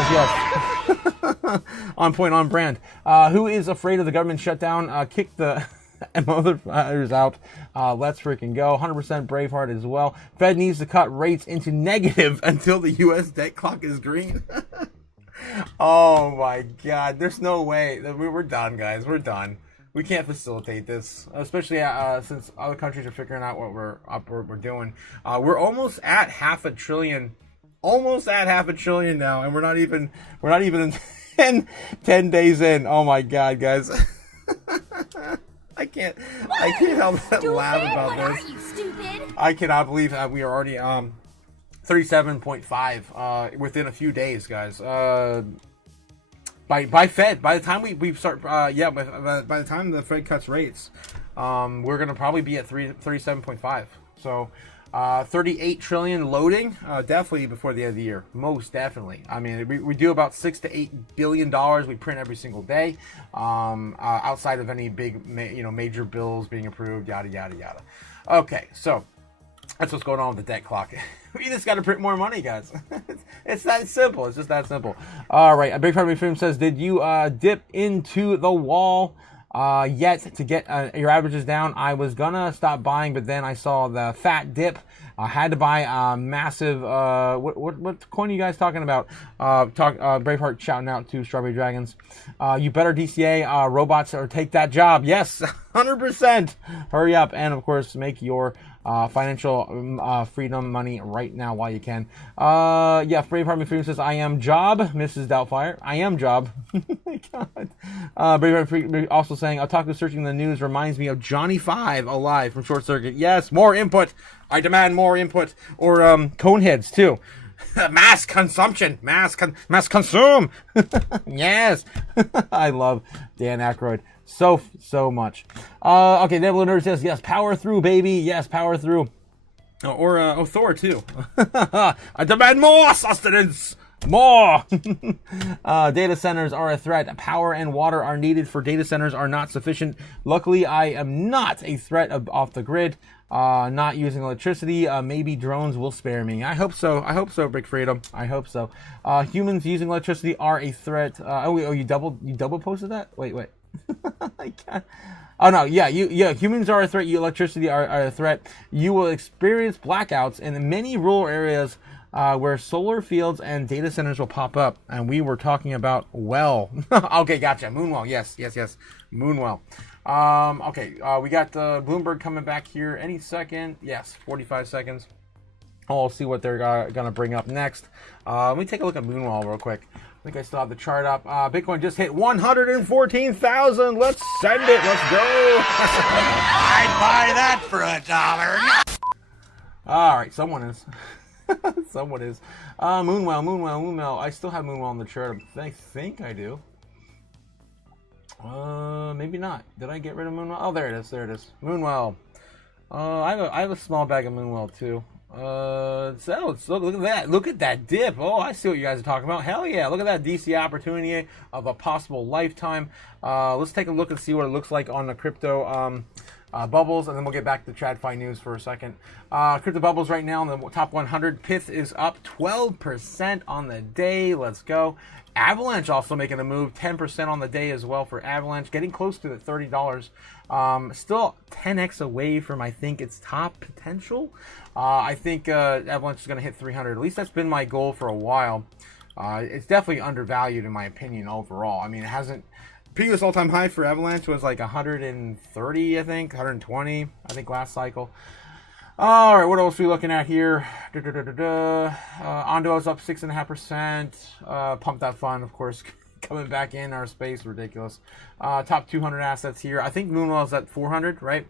On point, on brand. Who is afraid of the government shutdown? Kick the motherfuckers out. Let's freaking go. 100% Braveheart as well. Fed needs to cut rates into negative until the U.S. debt clock is green. Oh my god. There's no way. We're done, guys. We're done. We can't facilitate this, especially since other countries are figuring out what we're doing. We're almost at half a trillion now, and we're not even in 10 days in. Oh my god, guys. I can't help but laugh about this. Are you stupid? I cannot believe that we are already 37.5 within a few days, guys. By Fed, by the time we start, by the time the Fed cuts rates, we're gonna probably be at 37.5. So, 38 trillion loading, definitely before the end of the year, most definitely. I mean, we do about $6 to $8 billion we print every single day, outside of any big, major bills being approved, yada yada yada. Okay, so that's what's going on with the debt clock. We just got to print more money, guys. It's that simple. It's just that simple. All right. A big part of my film says, did you dip into the wall yet to get your averages down? I was going to stop buying, but then I saw the fat dip. I had to buy a massive, what coin are you guys talking about? Braveheart shouting out to Strawberry Dragons. You better DCA robots or take that job. Yes, 100%. Hurry up. And of course, make your financial freedom money right now while you can. Braveheart McFreedom says, I am job, Mrs. Doubtfire. I am job. Oh my god. Braveheart also saying, Otaku searching the news reminds me of Johnny 5 alive from Short Circuit. Yes, more input. I demand more input. Or Coneheads too. Mass consumption. Mass consume. Yes. I love Dan Aykroyd so much. Okay, Devil Nerd says, yes, power through, baby. Yes, power through. Or Thor too. I demand more sustenance. More. Data centers are a threat. Power and water are needed for data centers are not sufficient. Luckily, I am not a threat off the grid. Not using electricity. Maybe drones will spare me. I hope so, Big Freedom. I hope so. Humans using electricity are a threat. You double posted that? Wait. I can't. Oh no, yeah, humans are a threat. Electricity are a threat. You will experience blackouts in many rural areas where solar fields and data centers will pop up. And we were talking about okay, gotcha. Moonwell, yes, Moonwell. Okay, we got Bloomberg coming back here any second. Yes, 45 seconds. I'll see what they're gonna bring up next. Let me take a look at Moonwell real quick. I think I still have the chart up. Bitcoin just hit 114,000. Let's send it. Let's go. I'd buy that for $1. All right, someone is. Someone is. Moonwell. I still have Moonwell on the chart. I think I do. Maybe not. Did I get rid of Moonwell? Oh, there it is. Moonwell. I have a small bag of Moonwell too. So look at that. Look at that dip. Oh, I see what you guys are talking about. Hell yeah. Look at that DC opportunity of a possible lifetime. Let's take a look and see what it looks like on the crypto bubbles, and then we'll get back to TradFi news for a second. Crypto bubbles right now in the top 100. Pith is up 12% on the day. Let's go. Avalanche also making a move, 10% on the day as well for Avalanche, getting close to the $30. Still 10x away from, I think, its top potential. I think Avalanche is going to hit 300. At least that's been my goal for a while. It's definitely undervalued in my opinion overall. I mean, it hasn't. Previous all-time high for Avalanche was like 130, I think, 120, I think last cycle. All right, what else are we looking at here? Ondo's up 6.5%. Pump That Fund, of course, coming back in our space, ridiculous. Top 200 assets here. I think Moonwell's at 400, right?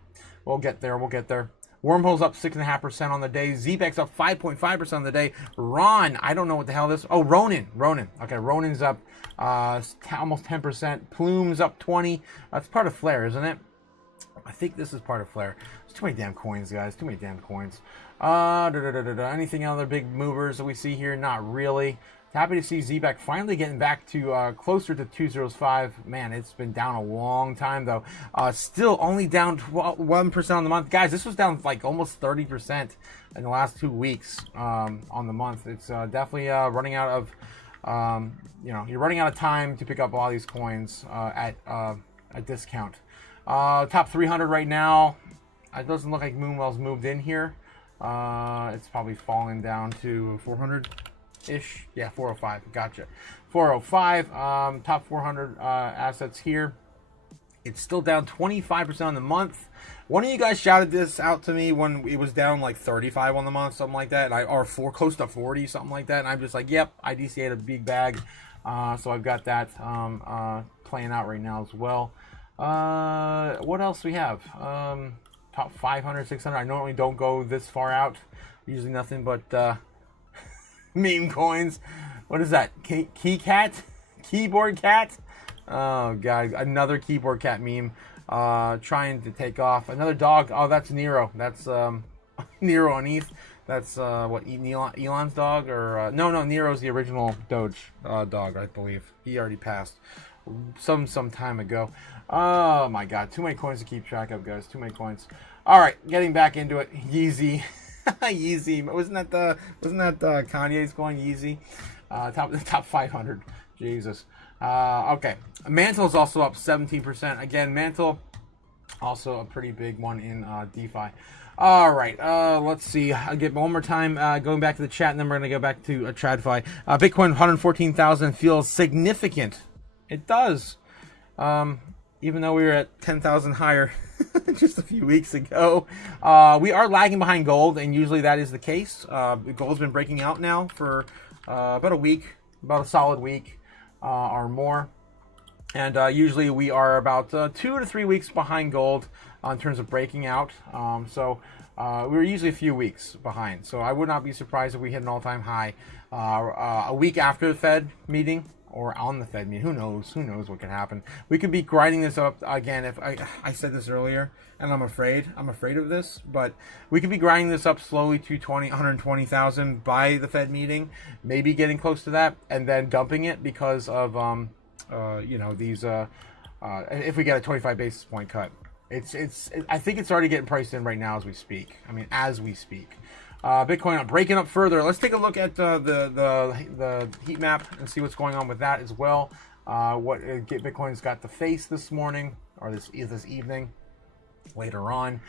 We'll get there. Wormhole's up 6.5% on the day. Zbex up 5.5% on the day. Ron, I don't know what the hell this is. Oh, Ronin. Okay, Ronin's up almost 10%. Plume's up 20. That's part of Flare, isn't it? I think this is part of Flare. There's too many damn coins, guys. Too many damn coins. Anything other big movers that we see here? Not really. Happy to see Zbex finally getting back to closer to 205. Man, it's been down a long time, though. Still only down 1% on the month. Guys, this was down like almost 30% in the last 2 weeks on the month. It's definitely running out of, you're running out of time to pick up all these coins at a discount. Top 300 right now. It doesn't look like Moonwell's moved in here. It's probably fallen down to 400-ish. Yeah, 405. Gotcha. 405. Top 400 assets here. It's still down 25% on the month. One of you guys shouted this out to me when it was down like 35 on the month, something like that, or close to 40, something like that. And I'm just like, yep, I DCA'd a big bag. So I've got that playing out right now as well. What else we have? Top 500, 600. I normally don't go this far out. Usually nothing but meme coins. What is that? Keyboard cat? Oh god, another keyboard cat meme. Trying to take off. Another dog. Oh, that's Nero. That's Nero on ETH. That's Elon's dog, or no, Nero's the original Doge dog, I believe. He already passed some time ago. Oh my god, too many coins to keep track of, guys. Too many coins. All right, getting back into it. Yeezy. Yeezy. Wasn't that Kanye's coin, Yeezy? Top 500. Jesus. Okay. Mantle is also up 17%. Again, Mantle, also a pretty big one in DeFi. All right. Let's see. I'll get one more time going back to the chat, and then we're going to go back to TradFi. Bitcoin 114,000 feels significant. It does. Even though we were at 10,000 higher just a few weeks ago. We are lagging behind gold, and usually that is the case. Gold's been breaking out now for about a week, about a solid week or more. And usually we are about 2 to 3 weeks behind gold in terms of breaking out. So we're usually a few weeks behind. So I would not be surprised if we hit an all-time high a week after the Fed meeting, or on the Fed meeting. Who knows? Who knows what could happen? We could be grinding this up again. If I said this earlier, and I'm afraid of this, but we could be grinding this up slowly to 120,000 by the Fed meeting, maybe getting close to that, and then dumping it because of these if we get a 25 basis point cut. I think it's already getting priced in right now as we speak. As we speak. Bitcoin breaking up further. Let's take a look at the heat map and see what's going on with that as well. What Bitcoin's got to face this morning. or this evening. Later on,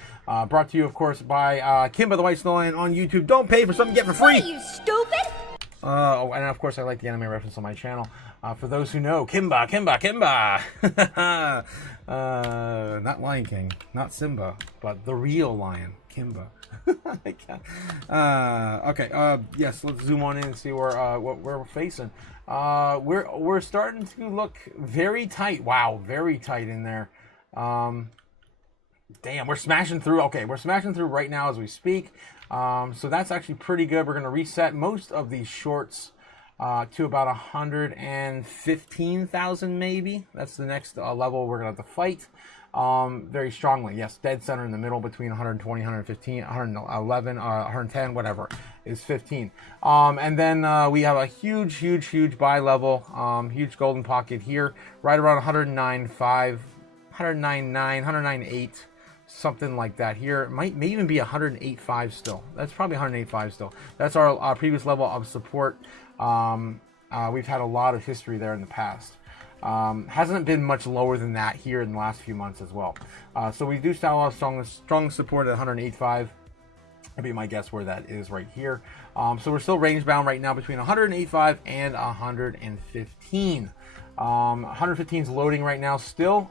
brought to you, of course, by Kimba the White Snowman on YouTube. Don't pay for something, get for free. What are you, stupid? Oh, and of course, I like the anime reference on my channel. For those who know, Kimba. Not Lion King, not Simba, but the real lion, Kimba. Okay. Yes, let's zoom on in and see where what we're facing. We're starting to look very tight. Wow, very tight in there. Damn, we're smashing through. Okay, we're smashing through right now as we speak. So that's actually pretty good. We're going to reset most of these shorts to about 115,000 maybe. That's the next level we're going to have to fight very strongly. Yes, dead center in the middle between 120, 115, 111, 110, whatever is 15. And then we have a huge buy level, huge golden pocket here, right around 109.5, 109.9, 109.8. Something like that here. It may even be 108.5 still. That's probably 108.5 still. That's our previous level of support. We've had a lot of history there in the past. Hasn't been much lower than that here in the last few months as well. So we do still have a lot of strong support at 108.5. That'd be my guess where that is right here. So we're still range bound right now between 108.5 and 115. 115 is loading right now still.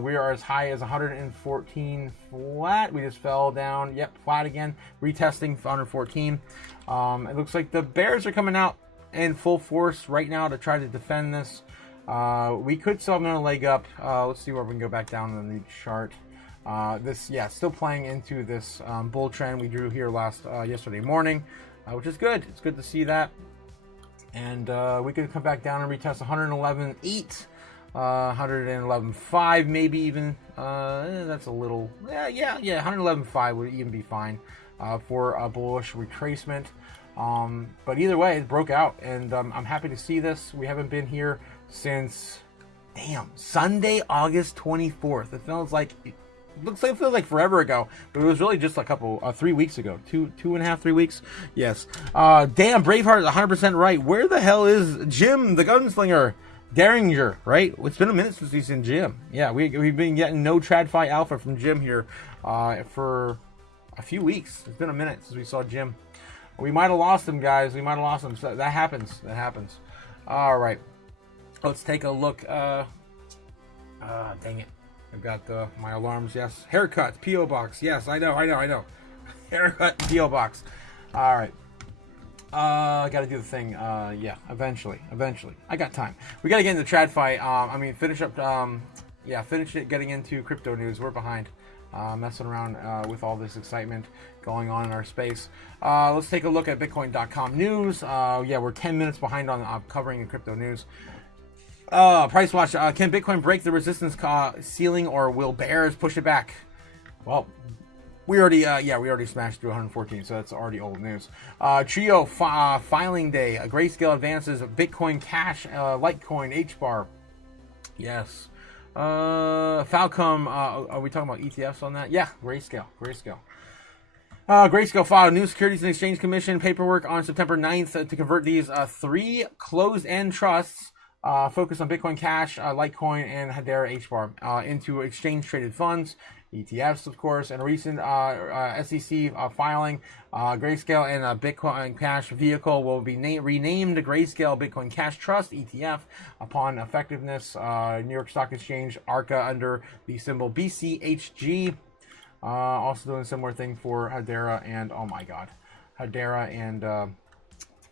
We are as high as 114 flat. We just fell down. Yep, flat again. Retesting 114. It looks like the bears are coming out in full force right now to try to defend this. We could still have another leg up. Let's see where we can go back down on the chart. Still playing into this bull trend we drew here yesterday morning, which is good. It's good to see that. And we could come back down and retest 111.8, 111.5 maybe even. That's a little, 111.5 would even be fine for a bullish retracement. But either way, it broke out, and I'm happy to see this. We haven't been here since, Sunday, August 24th. It feels like forever ago, but it was really just a couple 3 weeks ago, two and a half, 3 weeks. Yes. Damn, Braveheart is 100% right. Where the hell is Jim the gunslinger? Derringer, right? It's been a minute since we've seen Jim. Yeah, we've been getting no TradFi alpha from Jim here for a few weeks. It's been a minute since we saw Jim. We might have lost him, guys. We might have lost him. So that happens. All right. Let's take a look. Dang it. I've got my alarms. Yes. Haircut. P.O. Box. Yes, I know. Haircut. P.O. Box. All right. I got to do the thing. Eventually. I got time. We got to get into TradFi. Finish up. Finish it getting into crypto news. We're behind. Messing around with all this excitement going on in our space. Let's take a look at Bitcoin.com news. We're 10 minutes behind on covering the crypto news. Price watch. Can Bitcoin break the resistance ceiling, or will bears push it back? Well, we already smashed through 114, so that's already old news. Trio filing day. Grayscale advances Bitcoin Cash, Litecoin, HBAR. Yes. Falcom. Are we talking about ETFs on that? Yeah, Grayscale. Grayscale filed new Securities and Exchange Commission paperwork on September 9th to convert these 3 closed-end trusts. Focus on Bitcoin Cash, Litecoin, and Hedera HBAR into exchange-traded funds, ETFs, of course. And a recent SEC filing, Grayscale and Bitcoin Cash vehicle will be renamed Grayscale Bitcoin Cash Trust, ETF, upon effectiveness. New York Stock Exchange, ARCA, under the symbol BCHG. Also doing a similar thing for Hedera and,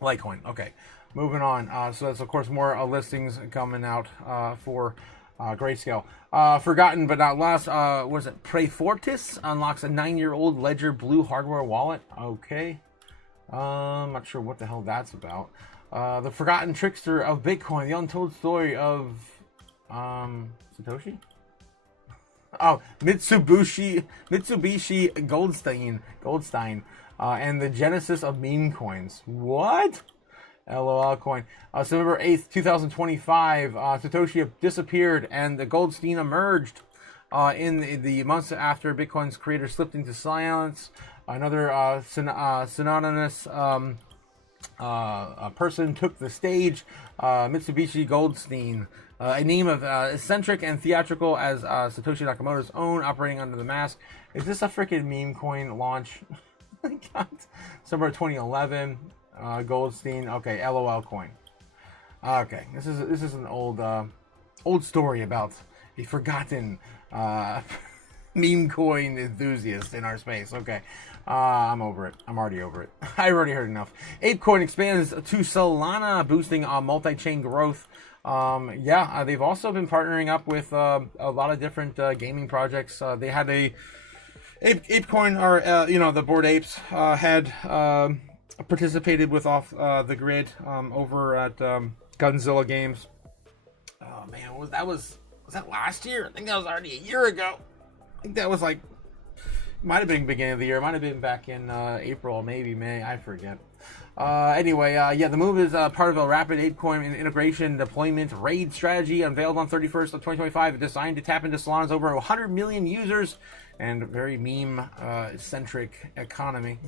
Litecoin. Okay. Moving on. So that's, of course, more listings coming out for Grayscale. Forgotten but not last, Prefortis unlocks a 9-year-old Ledger Blue hardware wallet. Okay. I'm not sure what the hell that's about. The Forgotten Trickster of Bitcoin, the untold story of Satoshi? Oh, Mitsubishi Goldstein, and the genesis of meme coins. What? LOL coin. September 8th, 2025, Satoshi disappeared and the Goldstein emerged in the months after Bitcoin's creator slipped into silence. Another synonymous person took the stage, Mitsubishi Goldstein. A name of eccentric and theatrical as Satoshi Nakamoto's own, operating under the mask. Is this a freaking meme coin launch? God. Summer 2011. Goldstein. Okay, LOL coin. Okay, this is an old story about a forgotten meme coin enthusiast in our space. Okay, I'm over it. I'm already over it. I already heard enough. ApeCoin expands to Solana, boosting multi-chain growth. They've also been partnering up with a lot of different gaming projects. They had ApeCoin, or the Bored Apes had participated with Off the Grid over at Gunzilla Games. Oh man, was that last year? I think that was already a year ago. I think that was might have been beginning of the year. Might have been back in April, maybe May. I forget. The move is part of a rapid ApeCoin integration deployment raid strategy unveiled on 31st of 2025, designed to tap into Solana's over 100 million users and very meme-centric economy.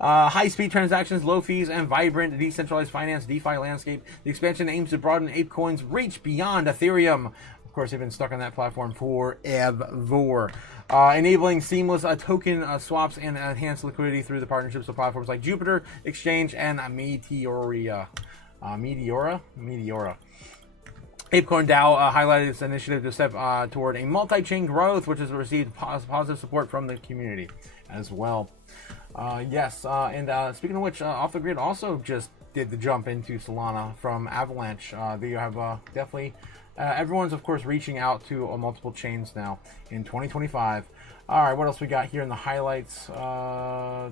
High-speed transactions, low fees, and vibrant decentralized finance DeFi landscape. The expansion aims to broaden ApeCoin's reach beyond Ethereum. Of course, they've been stuck on that platform forever. Enabling seamless token swaps and enhanced liquidity through the partnerships with platforms like Jupiter Exchange and Meteora. ApeCoin DAO highlighted its initiative to step toward a multi-chain growth, which has received positive support from the community as well. Speaking of which, Off the Grid also just did the jump into Solana from Avalanche. They have definitely... everyone's, of course, reaching out to multiple chains now in 2025. All right, what else we got here in the highlights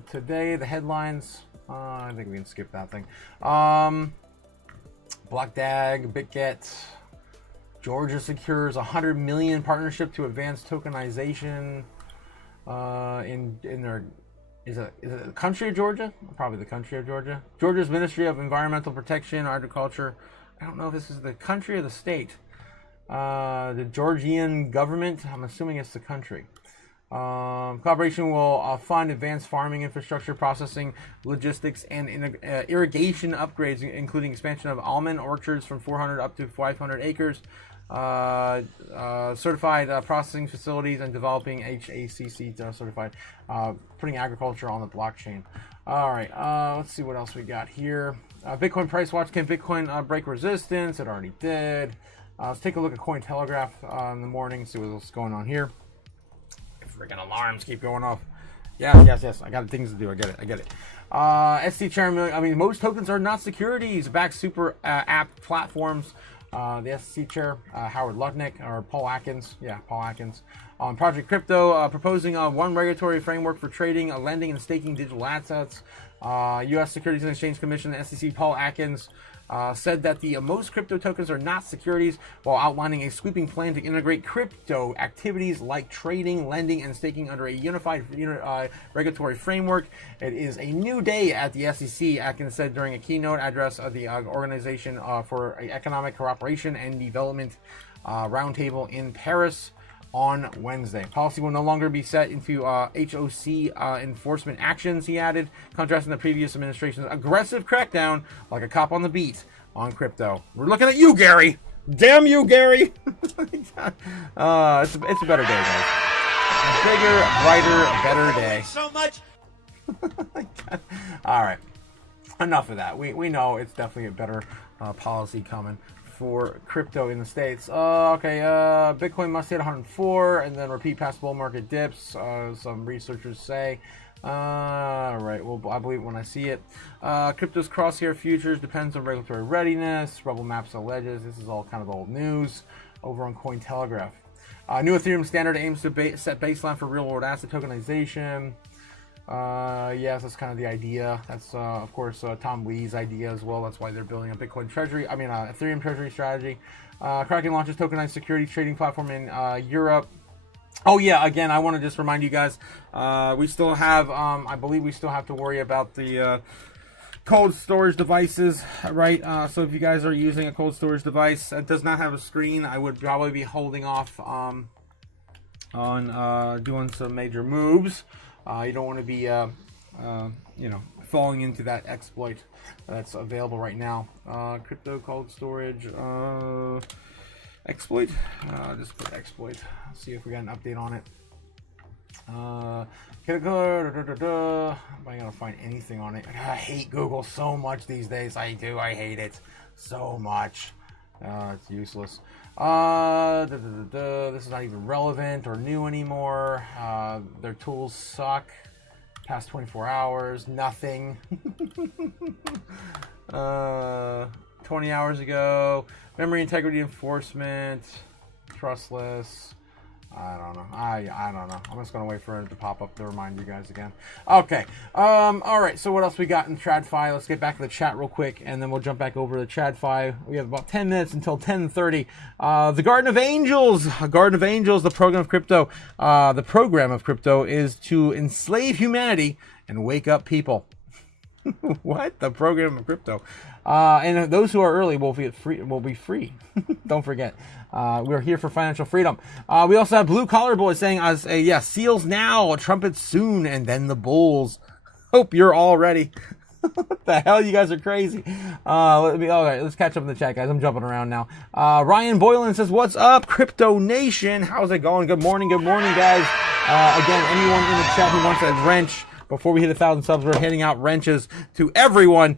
today? The headlines. I think we can skip that thing. BlockDAG, BitGet. Georgia secures 100 million partnership to advance tokenization in their... Is it the country of Georgia? Probably the country of Georgia. Georgia's Ministry of Environmental Protection, Agriculture. I don't know if this is the country or the state. The Georgian government, I'm assuming it's the country. Collaboration will fund advanced farming infrastructure, processing, logistics, and irrigation upgrades, including expansion of almond orchards from 400 up to 500 acres, certified processing facilities, and developing HACC certified, putting agriculture on the blockchain. All right, let's see what else we got here. Bitcoin price watch. Can Bitcoin break resistance? It already did. Let's take a look at Cointelegraph in the morning, see what's going on here. Freaking alarms keep going off. Yes. I got things to do. I get it. SC chair. Most tokens are not securities. Back super app platforms. The SC chair, Howard Lutnick or Paul Atkins. Yeah, Paul Atkins. Project Crypto proposing one regulatory framework for trading, lending, and staking digital assets. U.S. Securities and Exchange Commission, the SEC, Paul Atkins, said that the most crypto tokens are not securities, while outlining a sweeping plan to integrate crypto activities like trading, lending, and staking under a unified regulatory framework. It is a new day at the SEC, Atkins said during a keynote address of the Organization for Economic Cooperation and Development Roundtable in Paris on Wednesday. Policy will no longer be set into HOC enforcement actions, he added, contrasting the previous administration's aggressive crackdown like a cop on the beat on crypto. We're looking at you, Gary. Damn you, Gary. It's a better day, guys. A bigger, brighter, better day. So much. All right. Enough of that. We know it's definitely a better policy coming for crypto in the States. Bitcoin must hit 104 and then repeat past bull market dips, some researchers say. Right, well, I believe it when I see it. Crypto's crosshair futures depends on regulatory readiness. Rebel maps alleges. This is all kind of old news over on Cointelegraph. New Ethereum standard aims to set baseline for real-world asset tokenization. Yes, that's kind of the idea. That's, of course, Tom Lee's idea as well. That's why they're building a Bitcoin treasury. Ethereum treasury strategy. Kraken launches tokenized securities trading platform in Europe. Oh, yeah, again, I want to just remind you guys, we still have, I believe we still have to worry about the cold storage devices, right? So if you guys are using a cold storage device that does not have a screen, I would probably be holding off on doing some major moves. You don't want to be, falling into that exploit that's available right now. Crypto cold storage exploit. Just put exploit. See if we got an update on it. Am I gonna find anything on it? I hate Google so much these days. I do. I hate it so much. It's useless. This is not even relevant or new anymore. Their tools suck. Past 24 hours, nothing. 20 hours ago, memory integrity enforcement, trustless. I don't know. I don't know. I'm just gonna wait for it to pop up to remind you guys again. Okay. All right. So what else we got in TradFi? Let's get back to the chat real quick, and then we'll jump back over to TradFi. We have about 10 minutes until 10:30. The Garden of Angels. Garden of Angels. The program of crypto. The program of crypto is to enslave humanity and wake up people. What? The program of crypto. And those who are early will be free. Don't forget. We're here for financial freedom. We also have Blue Collar Boy saying, seals now, trumpets soon, and then the bulls. Hope you're all ready. What the hell? You guys are crazy. All right, let's catch up in the chat, guys. I'm jumping around now. Ryan Boylan says, what's up, Crypto Nation? How's it going? Good morning, guys. Again, anyone in the chat who wants a wrench, before we hit 1,000 subs, we're handing out wrenches to everyone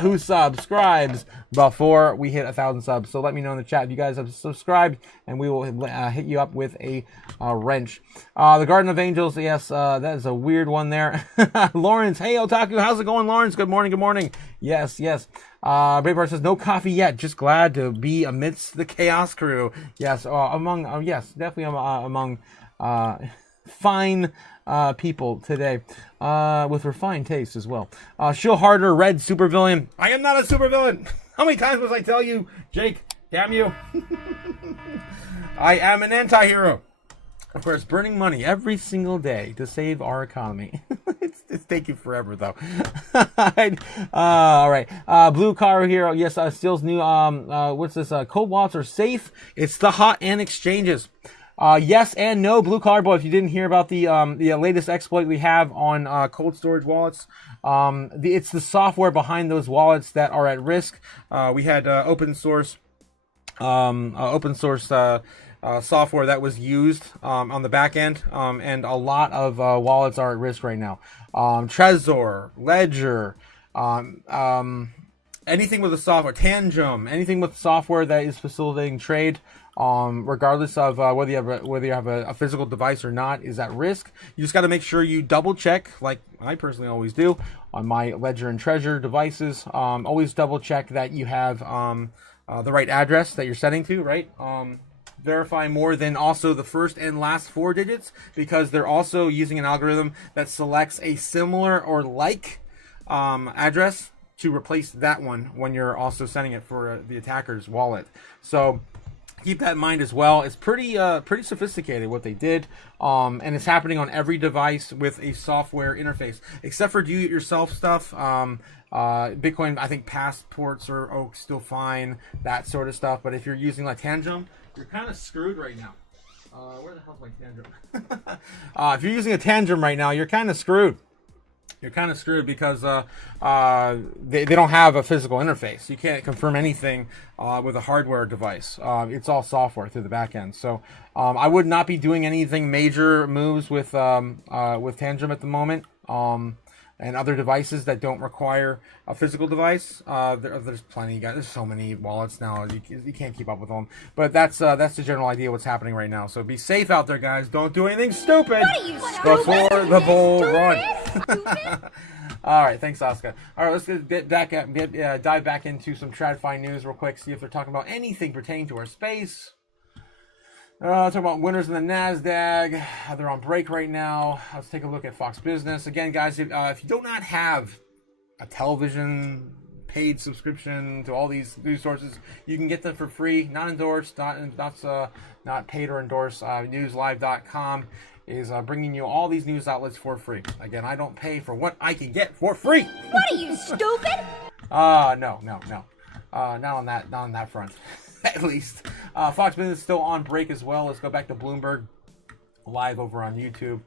who subscribes before we hit 1,000 subs. So let me know in the chat if you guys have subscribed, and we will hit you up with a wrench. The Garden of Angels, yes, that is a weird one there. Lawrence, hey Otaku, how's it going, Lawrence? Good morning. Yes. Braveheart says, no coffee yet, just glad to be amidst the chaos crew. Yes, definitely among fine people today, with refined taste as well. Shill Harder, Red Supervillain. I am not a supervillain. How many times must I tell you, Jake? Damn you. I am an anti-hero. Of course, burning money every single day to save our economy. It's taking forever, though. All right. Blue Car here. Yes, Steel's new, what's this? Cold wallets are safe. It's the hot and exchanges. Yes and no, Blue Collar Boy. If you didn't hear about the latest exploit we have on cold storage wallets, it's the software behind those wallets that are at risk. We had open source software that was used on the back end, and a lot of wallets are at risk right now. Trezor, Ledger, anything with the software, Tangem, anything with software that is facilitating trade. Regardless of whether you have a physical device or not, is at risk. You just got to make sure you double check, like I personally always do on my Ledger and Trezor devices. Always double check that you have the right address that you're setting to, right? Verify more than also the first and last 4 digits, because they're also using an algorithm that selects a similar or like address to replace that one when you're also sending it for the attacker's wallet. So keep that in mind as well. It's pretty sophisticated what they did, and it's happening on every device with a software interface, except for do-it-yourself stuff. Bitcoin, I think passports are still fine, that sort of stuff. But if you're using like Tangem, you're kind of screwed right now. Where the hell's my Tangem? If you're using a Tangem right now, you're kind of screwed. You're kind of screwed because they don't have a physical interface. You can't confirm anything with a hardware device. It's all software through the back end. So I would not be doing anything major moves with Tangem at the moment. And other devices that don't require a physical device. There's plenty, guys. There's so many wallets now. You can't keep up with them. But that's the general idea of what's happening right now. So be safe out there, guys. Don't do anything stupid before the bull run. All right, thanks, Oscar. All right, let's dive back into some TradFi news real quick. See if they're talking about anything pertaining to our space. Talking about winners in the NASDAQ. They're on break right now. Let's take a look at Fox Business. Again, guys, if you do not have a television paid subscription to all these news sources, you can get them for free. Not endorsed, not paid or endorsed. Newslive.com is bringing you all these news outlets for free. Again, I don't pay for what I can get for free. What are you, stupid? No. Not on that front. At least. Fox Business is still on break as well. Let's go back to Bloomberg. live over on YouTube.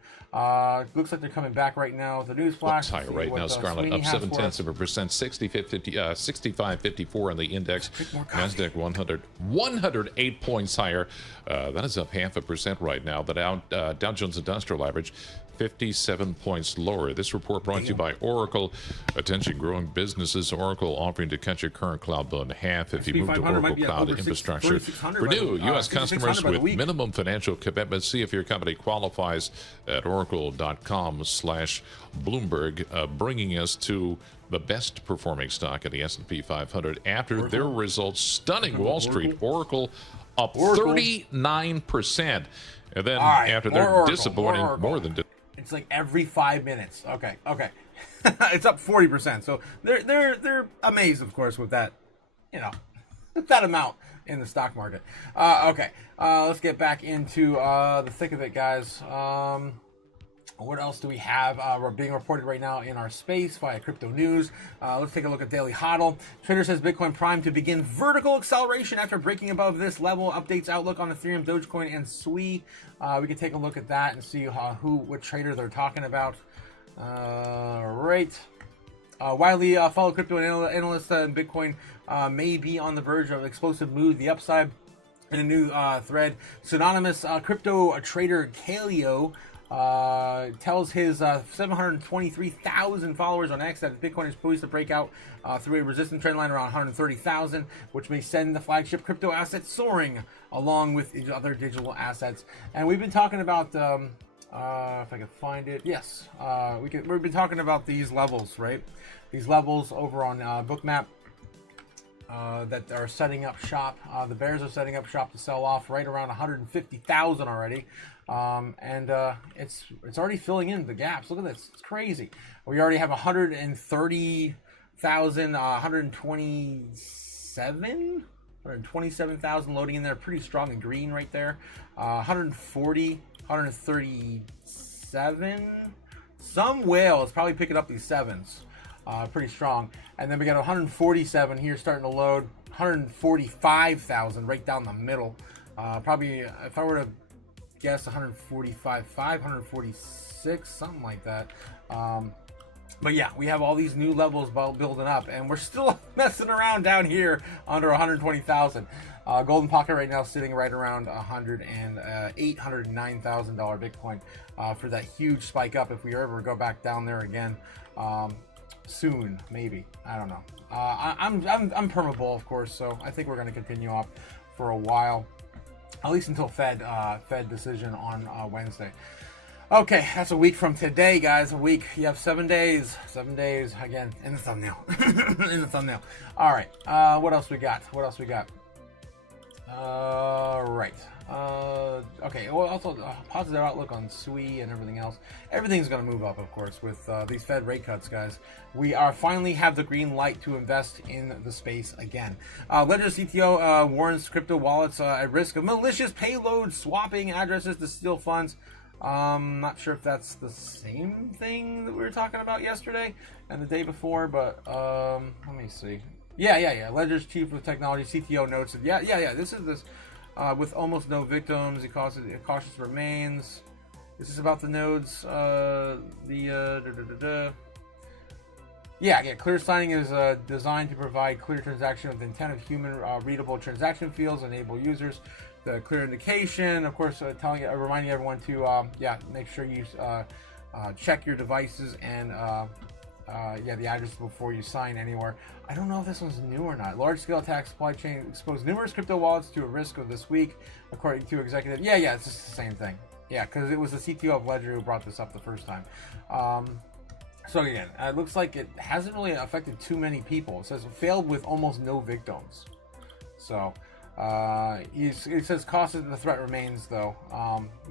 Looks like they're coming back right now. The news flash. Higher right now, Scarlett up 0.7%, 65.54 on the index. Nasdaq 108 points higher. That is up 0.5% right now. The Dow Jones Industrial Average 57 points lower. This report brought to you by Oracle. Attention, growing businesses. Oracle offering to cut your current cloud bill in half if you move to Oracle Cloud Infrastructure. For new U.S. customers with minimum financial commitments, see if your company qualifies at oracle.com/Bloomberg, bringing us to the best performing stock in the S&P 500 after their results. Stunning Wall Street. Oracle up 39%. And then after their disappointing, more than it's like every 5 minutes. Okay. It's up 40%. So they're amazed, of course, with that, that amount in the stock market. Okay. Let's get back into the thick of it, guys. What else do we have? We're being reported right now in our space via Crypto News. Let's take a look at Daily Hodl. Trader says Bitcoin primed to begin vertical acceleration after breaking above this level. Updates outlook on Ethereum, Dogecoin, and SWI. We can take a look at that and see what trader they're talking about. Right. Widely followed crypto analysts and Bitcoin may be on the verge of explosive move, the upside. In a new thread, pseudonymous crypto trader Kaleo tells his 723,000 followers on X that Bitcoin is poised to break out through a resistance trend line around 130,000, which may send the flagship crypto asset soaring along with other digital assets. And we've been talking about, if I can find it, yes, we've been talking about these levels, right? These levels over on Bookmap. That are setting up shop. The bears are setting up shop to sell off right around 150,000 already, and it's already filling in the gaps. Look at this, it's crazy. We already have 130,000, 127,000 loading in there, pretty strong and green right there. 140, 137. Some whale is probably picking up these sevens. Pretty strong. And then we got 147 here starting to load. 145,000 right down the middle. Probably, if I were to guess, 145, 146, something like that. But yeah, we have all these new levels building up, and we're still messing around down here under 120,000. Golden Pocket right now sitting right around $109,000 Bitcoin for that huge spike up if we ever go back down there again. Soon, maybe. I don't know. I'm permabull, of course, so I think we're going to continue up for a while, at least until Fed decision on Wednesday. Okay, that's a week from today, guys. A week. You have 7 days. 7 days again in the thumbnail. In the thumbnail. All right. What else we got? Right. Okay. Well, also positive outlook on SWI and everything else. Everything's going to move up, of course, with these Fed rate cuts, guys. We are finally have the green light to invest in the space again. Ledger CTO warns crypto wallets at risk of malicious payload swapping addresses to steal funds. Not sure if that's the same thing that we were talking about yesterday and the day before, but let me see. Yeah. Ledger's chief of technology, CTO, notes that this is this with almost no victims. It cautious remains. This is about the nodes. Clear signing is designed to provide clear transaction with the intent of human readable transaction fields, enable users the clear indication. Of course, reminding everyone to make sure you check your devices and the address before you sign anywhere. I don't know if this one's new or not. Large-scale attack supply chain exposed numerous crypto wallets to a risk of this week, according to executive. It's just the same thing. Yeah, because it was the CTO of Ledger who brought this up the first time. So again, it looks like it hasn't really affected too many people. It says it failed with almost no victims. So it says cost of the threat remains, though,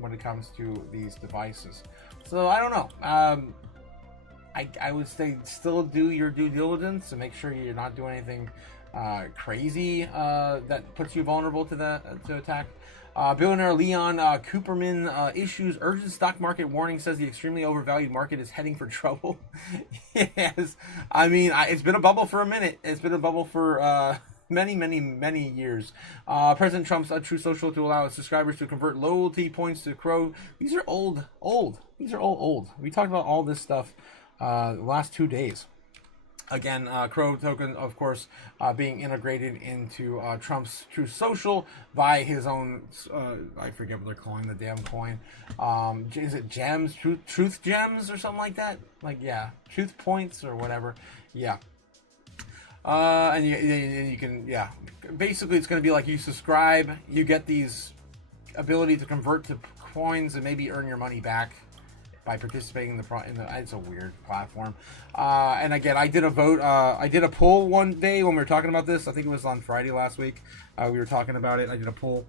when it comes to these devices. So I don't know. I would say still do your due diligence to make sure you're not doing anything crazy that puts you vulnerable to attack. Billionaire Leon Cooperman issues urgent stock market warning, says the extremely overvalued market is heading for trouble. Yes, I mean, it's been a bubble for a minute. It's been a bubble for many years. President Trump's True Social to allow his subscribers to convert loyalty points to Crow. These are old. These are all old. We talked about all this stuff the last 2 days. Again, Crow token, of course, being integrated into Trump's True Social by his own, I forget what they're calling the damn coin. Is it gems? Truth gems or something like that? Like, yeah, truth points or whatever. Yeah. And you can, yeah. Basically, it's going to be like you subscribe, you get these ability to convert to coins and maybe earn your money back by participating in the it's a weird platform. And again, I did a vote. I did a poll one day when we were talking about this. I think it was on Friday last week. We were talking about it. I did a poll,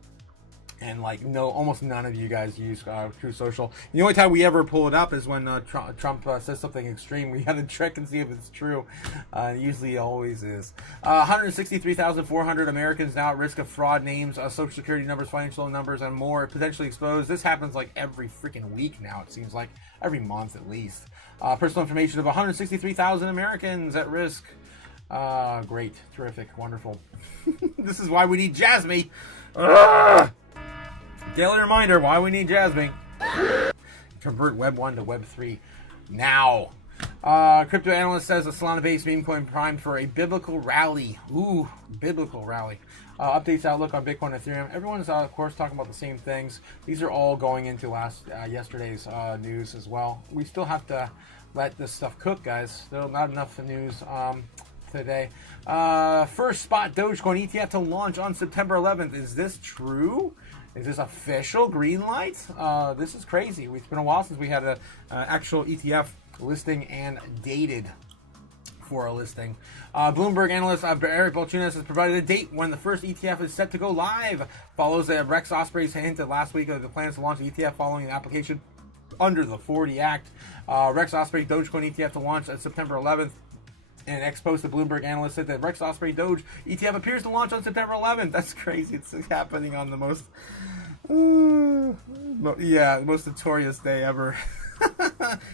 and like almost none of you guys use True Social. The only time we ever pull it up is when Trump says something extreme. We have to check and see if it's true. Usually, it always is. 163,400 Americans now at risk of fraud names, social security numbers, financial numbers, and more potentially exposed. This happens like every freaking week now. It seems like every month at least. Personal information of 163,000 Americans at risk. Great, terrific, wonderful. This is why we need Jasmine. Daily reminder why we need Jasmine. Convert Web 1 to Web 3 now. Crypto analyst says a Solana-based meme coin primed for a biblical rally. Ooh, biblical rally. Updates outlook on Bitcoin and Ethereum. Everyone's, of course, talking about the same things. These are all going into yesterday's news as well. We still have to let this stuff cook, guys. There's not enough news today. First spot Dogecoin ETF to launch on September 11th. Is this true? Is this official green light? This is crazy. It's been a while since we had an actual ETF listing and dated for a listing. Bloomberg analyst Eric Balchunas has provided a date when the first ETF is set to go live. Follows Rex Osprey's hint last week of the plans to launch the ETF following the application under the 40 Act. Rex Osprey Dogecoin ETF to launch on September 11th. And ex-post the Bloomberg analyst said that Rex Osprey Doge ETF appears to launch on September 11th. That's crazy. It's happening on the most, most notorious day ever.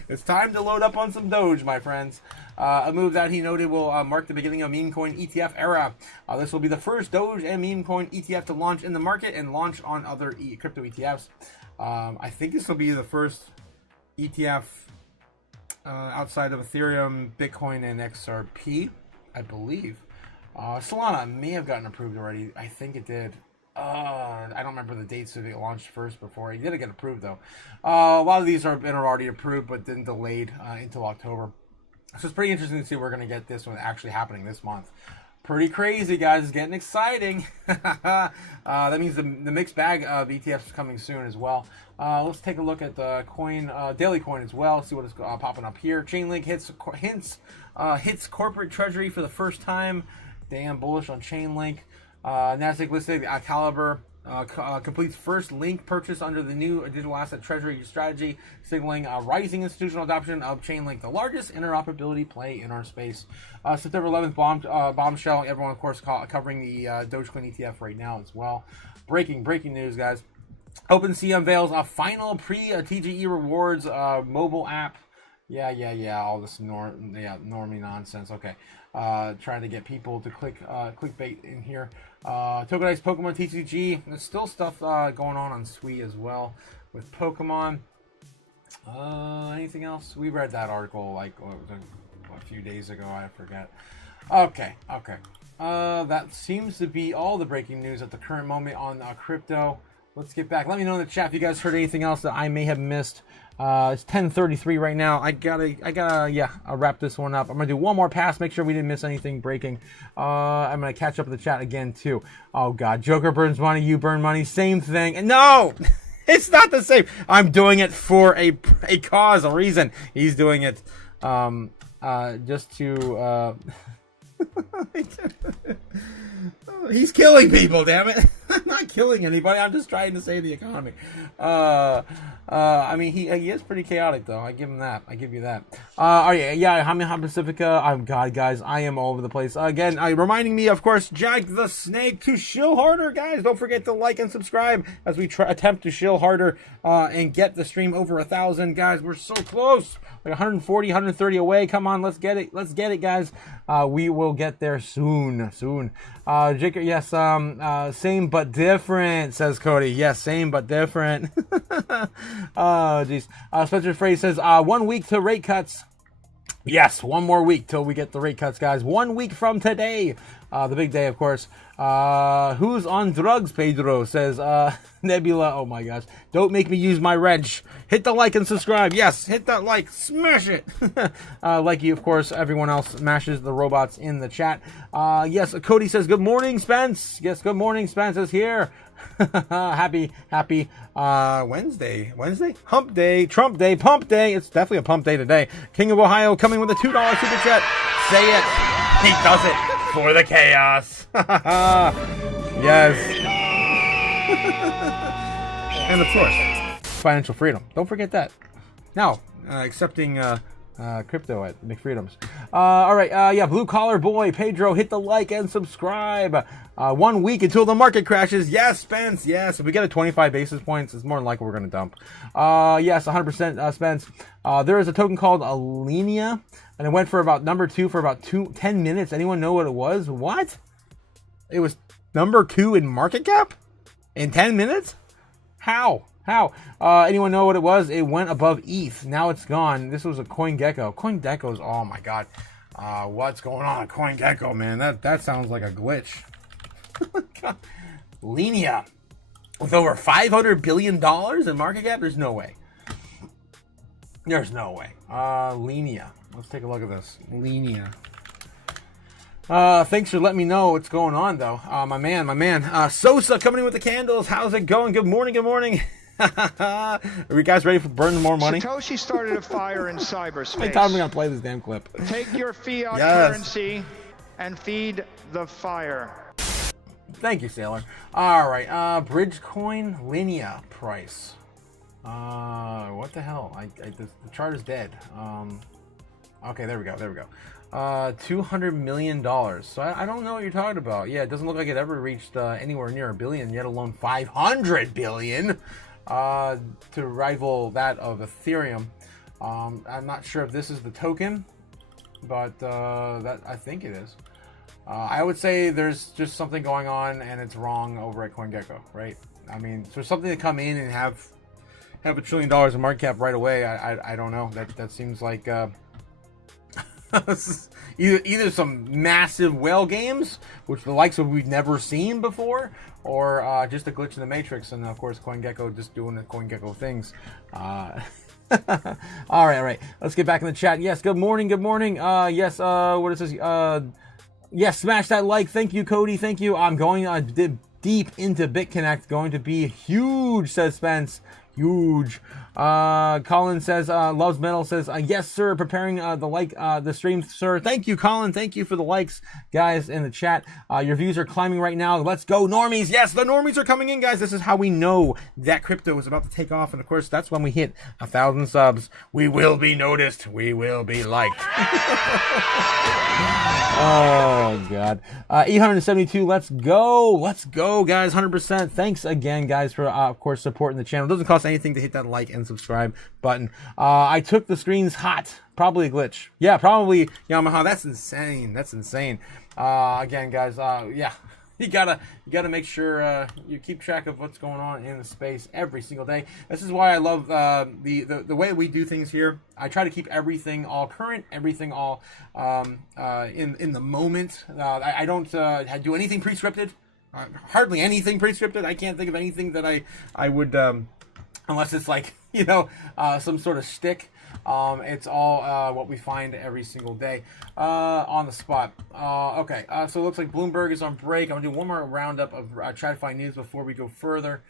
It's time to load up on some Doge, my friends. A move that he noted will mark the beginning of meme coin ETF era. This will be the first Doge and meme coin ETF to launch in the market and launch on other crypto ETFs. I think this will be the first ETF outside of Ethereum, Bitcoin, and XRP, I believe. Solana may have gotten approved already. I think it did. I don't remember the dates of it launched first before. It did get approved, though. A lot of these are already approved, but then delayed until October. So it's pretty interesting to see we're going to get this one actually happening this month. Pretty crazy, guys. It's getting exciting. That means the mixed bag of ETFs is coming soon as well. Let's take a look at the coin, daily coin as well. See what is popping up here. Chainlink hits corporate treasury for the first time. Damn bullish on Chainlink. Nasdaq listed Caliber completes first link purchase under the new digital asset treasury strategy, signaling rising institutional adoption of Chainlink, the largest interoperability play in our space. September 11th bombshell. Everyone, of course, covering the Dogecoin ETF right now as well. Breaking news, guys. OpenSea unveils a final pre-TGE rewards mobile app. Yeah. All this normie nonsense. Okay. Trying to get people to clickbait in here. Tokenized Pokemon TCG. There's still stuff going on Sui as well with Pokemon. Anything else? We read that article like a few days ago. I forget. Okay. That seems to be all the breaking news at the current moment on crypto. Let's get back. Let me know in the chat if you guys heard anything else that I may have missed. It's 10:33 right now. I gotta I'll wrap this one up. I'm gonna do one more pass, make sure we didn't miss anything breaking. I'm gonna catch up with the chat again too. Oh God, Joker burns money, you burn money, same thing. And no, it's not the same. I'm doing it for a cause, a reason. He's doing it just to he's killing people, damn it. I'm not killing anybody. I'm just trying to save the economy. I mean, he is pretty chaotic, though. I give him that. I give you that. Oh, yeah, Hami Pacifica. God, guys, I am all over the place. Again, reminding me, of course, Jack the Snake to shill harder, guys. Don't forget to like and subscribe as we attempt to shill harder and get the stream over 1,000. Guys, we're so close. Like 140, 130 away. Come on, let's get it. Let's get it, guys. We will get there soon. Jacob, yes, same but different, says Cody. Yes, same but different. Oh, jeez. Spencer Frey says, 1 week to rate cuts. Yes, 1 more week till we get the rate cuts, guys. 1 week from today. The big day, of course. Who's on drugs, Pedro, says Nebula. Oh my gosh. Don't make me use my wrench. Hit the like and subscribe. Yes, hit that like. Smash it. Like you, of course, everyone else smashes the robots in the chat. Yes, Cody says, good morning, Spence. Yes, good morning, Spence is here. happy Wednesday, hump day, Trump day, pump day. It's definitely a pump day today. King of Ohio coming with a $2 super chat. Say it. He does it for the chaos. Yes. And of course, financial freedom. Don't forget that. Now, accepting crypto at McFreedoms. All right, yeah, blue collar boy, Pedro, hit the like and subscribe. 1 week until the market crashes. Yes, Spence. Yes, if we get a 25 basis points, it's more than likely we're going to dump. Yes, 100% Spence. There is a token called Alenia, and it went for about number 2 for about 10 minutes. Anyone know what it was? What? It was number 2 in market cap in 10 minutes? How? Anyone know what it was? It went above ETH. Now it's gone. This was a CoinGecko. CoinGecko's, oh my god. What's going on at CoinGecko, man? That sounds like a glitch. Lenia. With over $500 billion in market cap? There's no way. There's no way. Lenia. Let's take a look at this. Lenia. Thanks for letting me know what's going on, though. My man. Sosa coming in with the candles. How's it going? Good morning. Are you guys ready for burning more money? Satoshi started a fire in cyberspace. How many times am I going to play this damn clip? Take your fiat currency and feed the fire. Thank you, Sailor. All right, Bridgecoin Linea price. What the hell? The chart is dead. Okay, there we go. $200 million. So I don't know what you're talking about. Yeah, it doesn't look like it ever reached anywhere near $1 billion, yet alone $500 billion to rival that of Ethereum. I'm not sure if this is the token, but that I think it is. I would say there's just something going on and it's wrong over at CoinGecko, right? I mean, for something to come in and have $1 trillion in market cap right away, I don't know. That seems like either some massive whale games, which the likes of we've never seen before, or just a glitch in the matrix, and of course CoinGecko just doing the CoinGecko things. All right. Let's get back in the chat. Yes, good morning. Yes, what is this? Yes, smash that like. Thank you, Cody. Thank you. I'm going deep into BitConnect. Going to be huge, says Spence. Huge. Colin says, loves metal, says, yes, sir, preparing the stream, sir. Thank you, Colin. Thank you for the likes, guys, in the chat. Your views are climbing right now. Let's go, normies. Yes, the normies are coming in, guys. This is how we know that crypto is about to take off. And of course, that's when we hit 1,000 subs. We will be noticed. We will be liked. Oh, God. 872. Let's go, guys. 100%. Thanks again, guys, for, of course, supporting the channel. It doesn't cost anything to hit that like and subscribe button. I took the screens hot. Probably a glitch. Yeah, probably Yamaha. That's insane. Again, guys, yeah. You gotta make sure you keep track of what's going on in the space every single day. This is why I love the way we do things here. I try to keep everything all current, everything all in the moment. I don't do anything pre-scripted. Hardly anything pre-scripted. I can't think of anything that I would unless it's like some sort of shtick. It's all what we find every single day on the spot. Okay, so it looks like Bloomberg is on break. I'm going to do one more roundup of TradFi news before we go further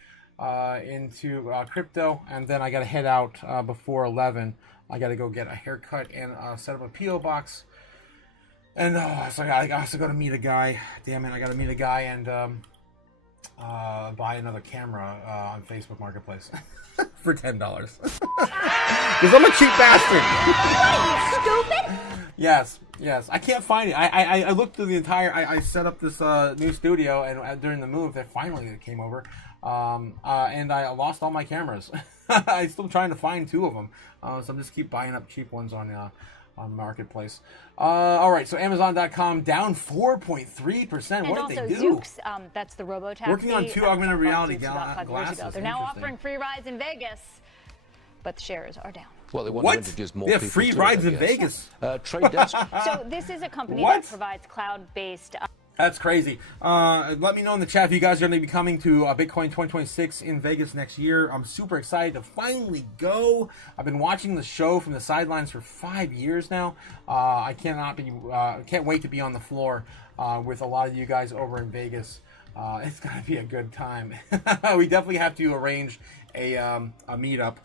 into crypto, and then I got to head out before 11. I got to go get a haircut and set up a P.O. box. And so I also got to meet a guy. Damn it, I got to meet a guy and buy another camera on Facebook Marketplace for $10. Because I'm a cheap bastard. What are you, stupid? Yes. I can't find it. I looked through the entire. I set up this new studio, and during the move, that finally it came over, and I lost all my cameras. I'm still trying to find 2 of them, so I'm just keep buying up cheap ones on Marketplace. All right, so Amazon.com down 4.3%. What did they do? Zoox, that's the robo-taxi. Working on 2 augmented reality glasses. They're now offering free rides in Vegas, but the shares are down. Well, they want to introduce more people. Free rides in Vegas. Trade Desk. So this is a company that provides cloud-based. That's crazy. Let me know in the chat if you guys are going to be coming to Bitcoin 2026 in Vegas next year. I'm super excited to finally go. I've been watching the show from the sidelines for 5 years now. I can't wait to be on the floor with a lot of you guys over in Vegas. It's going to be a good time. We definitely have to arrange a meetup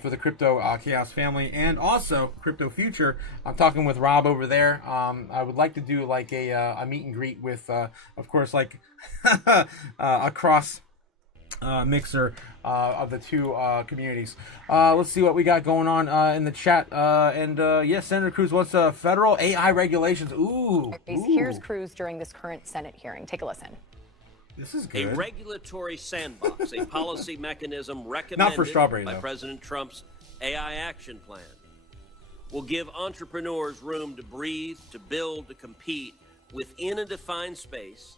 for the Crypto Chaos family and also Crypto Future. I'm talking with Rob over there. I would like to do like a meet and greet with, of course, like a cross mixer of the 2 communities. Let's see what we got going on in the chat. Yes, Senator Cruz wants federal AI regulations. Ooh. Here's Cruz during this current Senate hearing. Take a listen. This is good. A regulatory sandbox, a policy mechanism recommended by President Trump's AI action plan, will give entrepreneurs room to breathe, to build, to compete within a defined space,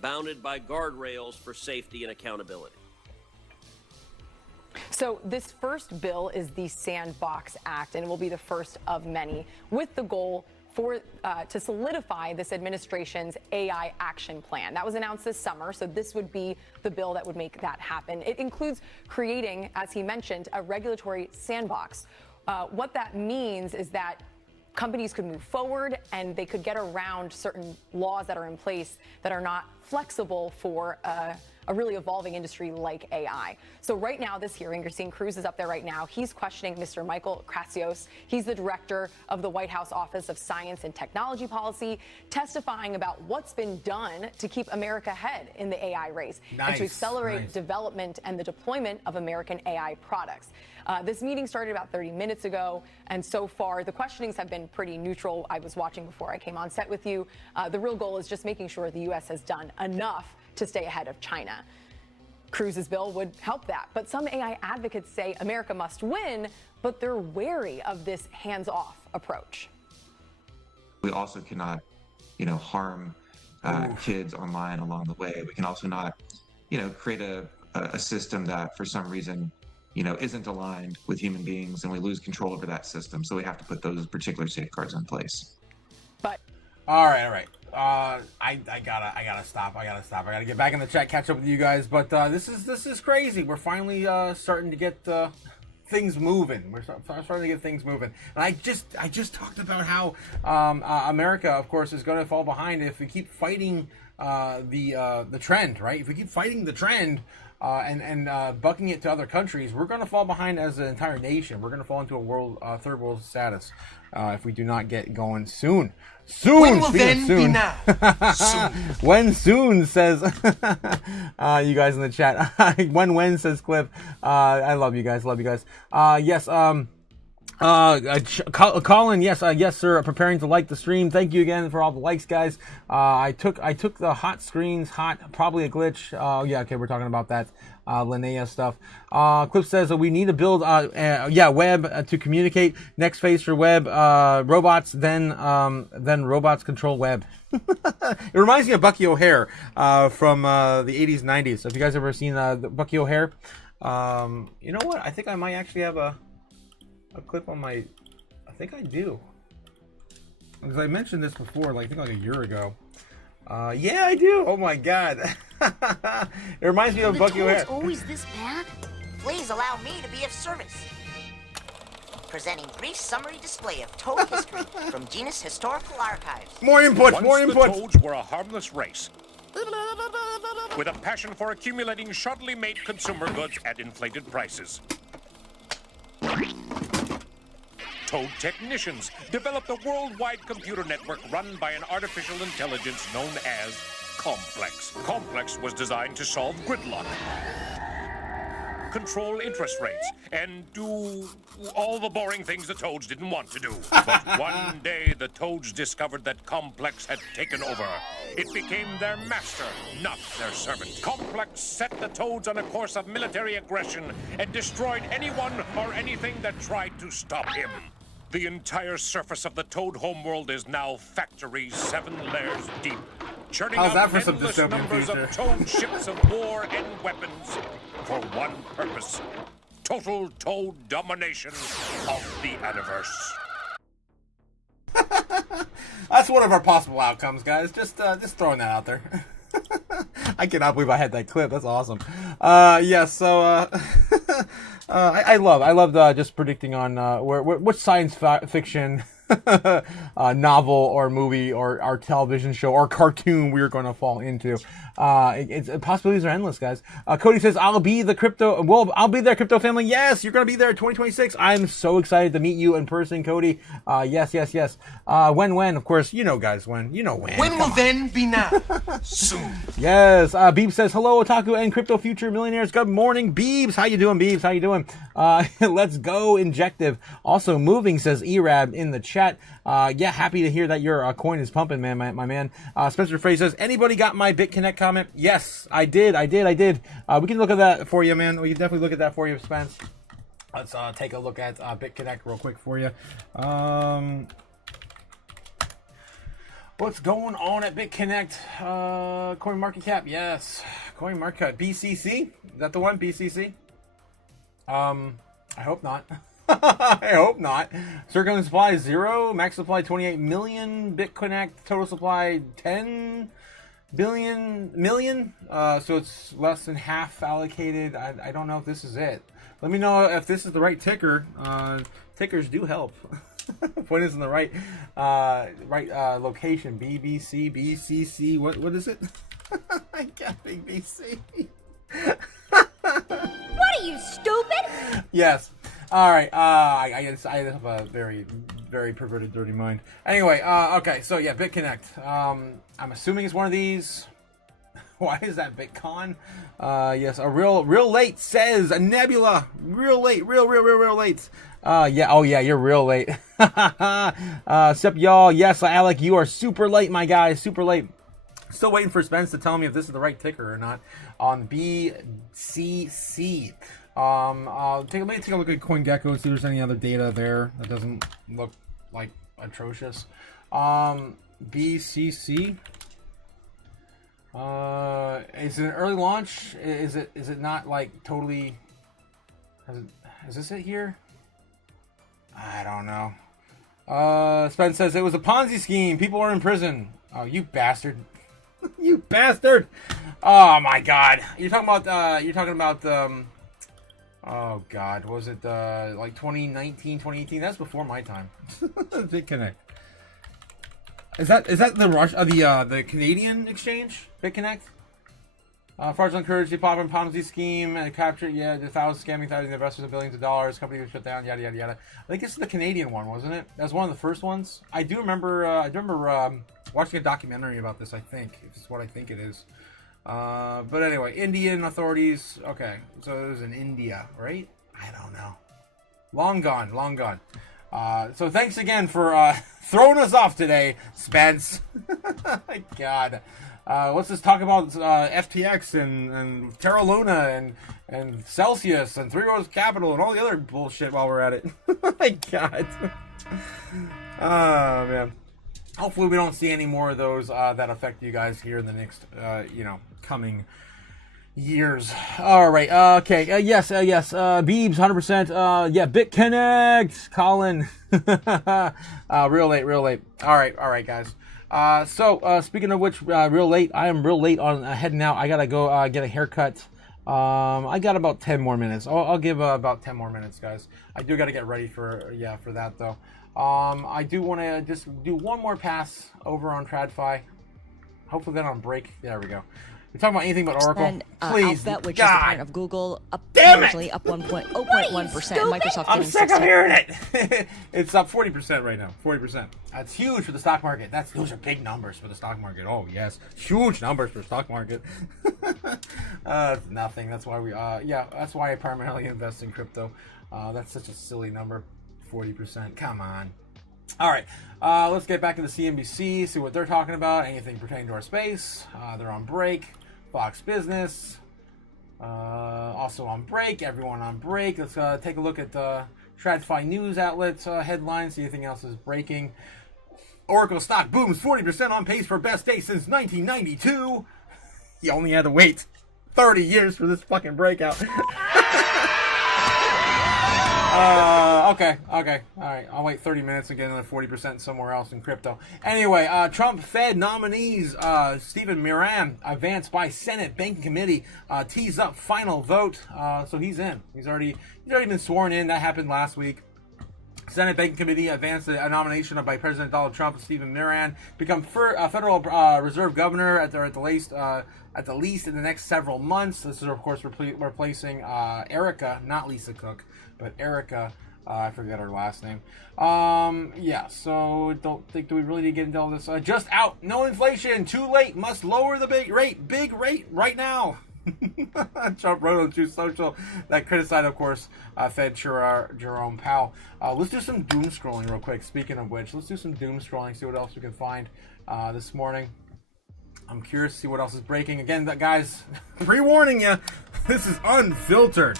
bounded by guardrails for safety and accountability. So this first bill is the Sandbox Act, and it will be the first of many, with the goal to solidify this administration's AI action plan. That was announced this summer, so this would be the bill that would make that happen. It includes creating, as he mentioned, a regulatory sandbox. What that means is that companies could move forward and they could get around certain laws that are in place that are not flexible for a really evolving industry like AI. So right now, this hearing, you're seeing Cruz is up there right now. He's questioning Mr. Michael Kratsios. He's the director of the White House Office of Science and Technology Policy, testifying about what's been done to keep America ahead in the AI race and to accelerate development and the deployment of American AI products. This meeting started about 30 minutes ago, and so far the questionings have been pretty neutral. I was watching before I came on set with you. The real goal is just making sure the U.S. has done enough to stay ahead of China. Cruz's bill would help that. But some AI advocates say America must win, but they're wary of this hands-off approach. We also cannot, harm kids online along the way. We can also not, create a system that for some reason, isn't aligned with human beings, and we lose control over that system. So we have to put those particular safeguards in place. But all right. I gotta stop. I gotta get back in the chat, catch up with you guys. But this is crazy. We're finally starting to get things moving. We're starting to get things moving. And I just talked about how America, of course, is going to fall behind if we keep fighting the trend, right? If we keep fighting the trend and bucking it to other countries, we're going to fall behind as an entire nation. We're going to fall into a third world status if we do not get going soon. When will then be now? Soon. When soon says you guys in the chat. when says Cliff. I love you guys. Yes. Colin, yes, sir. Preparing to like the stream. Thank you again for all the likes, guys. I took the hot screens, probably a glitch. Yeah, okay, we're talking about that. Linnea stuff. Clip says that we need to build, web to communicate. Next phase for web, robots, then robots control web. It reminds me of Bucky O'Hare from the 80s, 90s. So if you guys ever seen Bucky O'Hare, you know what? I think I might actually have a clip on my. I think I do. Because I mentioned this before, I think a year ago. Yeah, I do. Oh my god. It reminds me of Bucky O'Hare. Always this bad? Please allow me to be of service. Presenting brief summary display of Toad history from Genus Historical Archives. More input. The Toads were a harmless race with a passion for accumulating shoddily made consumer goods at inflated prices. Toad technicians developed a worldwide computer network run by an artificial intelligence known as Complex. Complex was designed to solve gridlock, control interest rates, and do all the boring things the Toads didn't want to do. But one day, the Toads discovered that Complex had taken over. It became their master, not their servant. Complex set the Toads on a course of military aggression and destroyed anyone or anything that tried to stop him. The entire surface of the Toad homeworld is now factories 7 layers deep, churning How's that out for some endless dystopian numbers future? of Toad ships of war and weapons for one purpose: total Toad domination of the universe. That's one of our possible outcomes, guys. Just throwing that out there. I cannot believe I had that clip. That's awesome. Yeah. So I loved just predicting on which science fiction novel or movie or television show or cartoon we are going to fall into. Possibilities are endless, guys. Cody says, I'll be there, crypto family. Yes, you're going to be there in 2026. I'm so excited to meet you in person, Cody. Yes. When, of course, you know, guys, when. When will then be now? Soon. Yes. Beebs says, hello, Otaku and crypto future millionaires. Good morning, Beebs. How you doing, Beebs? How you doing? Let's go, Injective. Also, Moving says, Erab in the chat. Yeah, happy to hear that your coin is pumping, man, my man. Spencer Frey says, anybody got my BitConnect comment? Yes, I did. We can look at that for you, man. We can definitely look at that for you, Spence. Let's take a look at BitConnect real quick for you. What's going on at BitConnect? Coin market cap, yes. Coin market cap, BCC. Is that the one? BCC. I hope not. I hope not. Circulating supply 0, max supply 28 million. BitConnect total supply 10 million. So it's less than half allocated. I don't know if this is it. Let me know if this is the right ticker. Tickers do help. Point is in the right location. BBC, BCC. What is it? I can't think BC. What are you, stupid? Yes. All right. I guess I have a very, very perverted, dirty mind. Anyway. Okay. So yeah, BitConnect. I'm assuming it's one of these. Why is that Bitcoin? Yes. A real late says a Nebula. Real late. Real late. Yeah. Oh yeah. You're real late. Sup y'all. Yes, Alec. You are super late, my guy. Super late. Still waiting for Spence to tell me if this is the right ticker or not on BCC. Let me take a look at CoinGecko and see if there's any other data there that doesn't look like atrocious. BCC. Is it an early launch? Is it not like totally? Is this it here? I don't know. Spence says it was a Ponzi scheme. People are in prison. Oh, you bastard! You bastard! Oh my God! You're talking about. Oh God, what was it like 2019, 2018? That's before my time. BitConnect. Is that the Canadian exchange? BitConnect. Fraudulent currency pop and Ponzi scheme and capture. Yeah, the thousands scamming thousands of investors of billions of dollars. Company was shut down. Yada yada yada. I think it's the Canadian one, wasn't it? That was one of the first ones. I do remember. Watching a documentary about this. I think if it's what I think it is. But anyway, Indian authorities. Okay, so it was in India, right? I don't know. Long gone. So thanks again for throwing us off today, Spence. My God. Let's just talk about FTX and Terra Luna and Celsius and Three Rose Capital and all the other bullshit while we're at it. My God. Oh, man. Hopefully we don't see any more of those that affect you guys here in the next, coming years. All right. Okay. Yes. Beebs, 100%. Yeah. BitConnect. Colin. Real late. All right, guys. So speaking of which, real late. I am real late on heading out. I gotta go get a haircut. I got about 10 more minutes. I'll give about 10 more minutes, guys. I do got to get ready for that though. I do want to just do one more pass over on TradFi. Hopefully then on break. There we go. We're talking about anything but Oracle. And Please, Alphabet, which God. is the parent of Google, up Damn it! marginally, up 0.1%. Microsoft I'm getting sick of 60. hearing it. It's up 40% right now. 40%. That's huge for the stock market. Those are big numbers for the stock market. Oh yes, huge numbers for the stock market. It's nothing. That's why that's why I primarily invest in crypto. That's such a silly number. 40%. Come on. All right, let's get back into CNBC, see what they're talking about. Anything pertaining to our space. They're on break. Fox Business, also on break. Everyone on break. Let's take a look at TradFi news outlets headlines. See anything else is breaking. Oracle stock booms 40% on pace for best day since 1992. You only had to wait 30 years for this fucking breakout. Okay. All right. I'll wait 30 minutes and get another 40% somewhere else in crypto. Anyway, Trump Fed nominees Stephen Miran advanced by Senate Banking Committee tees up final vote. So he's in. He's already been sworn in. That happened last week. Senate Banking Committee advanced a nomination by President Donald Trump. Stephen Miran become Federal Reserve Governor at the least in the next several months. This is of course replacing Erica, not Lisa Cook, but Erica. I forget her last name. So do we really need to get into all this? Just out. No inflation. Too late. Must lower the big rate right now. Trump wrote on Truth Social that criticized, of course, Fed Chair Jerome Powell. Let's do some doom scrolling real quick. Speaking of which, let's do some doom scrolling, see what else we can find this morning. I'm curious to see what else is breaking. Again, guys, pre-warning you, this is unfiltered.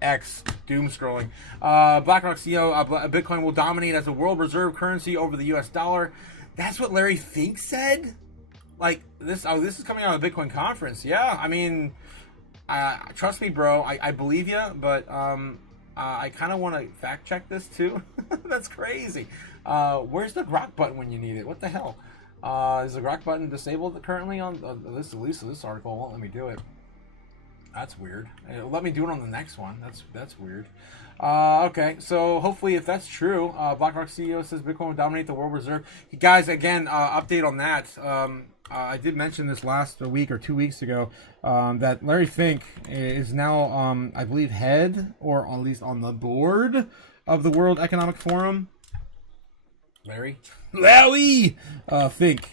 X doom scrolling. BlackRock CEO, Bitcoin will dominate as a world reserve currency over the US dollar. That's what Larry Fink said? Like this is coming out of the Bitcoin conference. Yeah, I mean, trust me, bro, I believe you, but I kind of want to fact check this too. That's crazy. Where's the Grok button when you need it? What the hell? Is the Grok button disabled currently on this? At least this article won't let me do it. That's weird. It'll let me do it on the next one. That's weird. Okay, so hopefully if that's true, BlackRock CEO says Bitcoin will dominate the world reserve. Guys, again, update on that. I did mention this last week or 2 weeks ago that Larry Fink is now, I believe, head or at least on the board of the World Economic Forum. Larry Fink.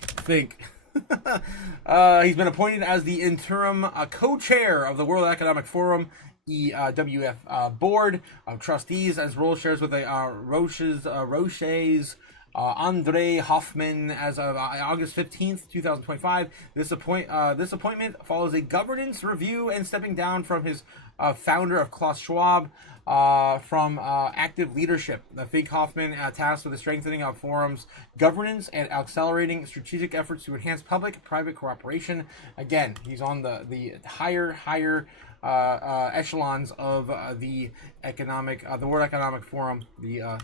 He's been appointed as the interim co-chair of the World Economic Forum EWF board of trustees, as role shares with Roche's Andre Hoffman as of August 15th, 2025. This appointment follows a governance review and stepping down from his founder of Klaus Schwab from active leadership. The Fink Hoffman tasked with the strengthening of forum's governance and accelerating strategic efforts to enhance public-private cooperation. Again, he's on the higher echelons of the World Economic Forum, the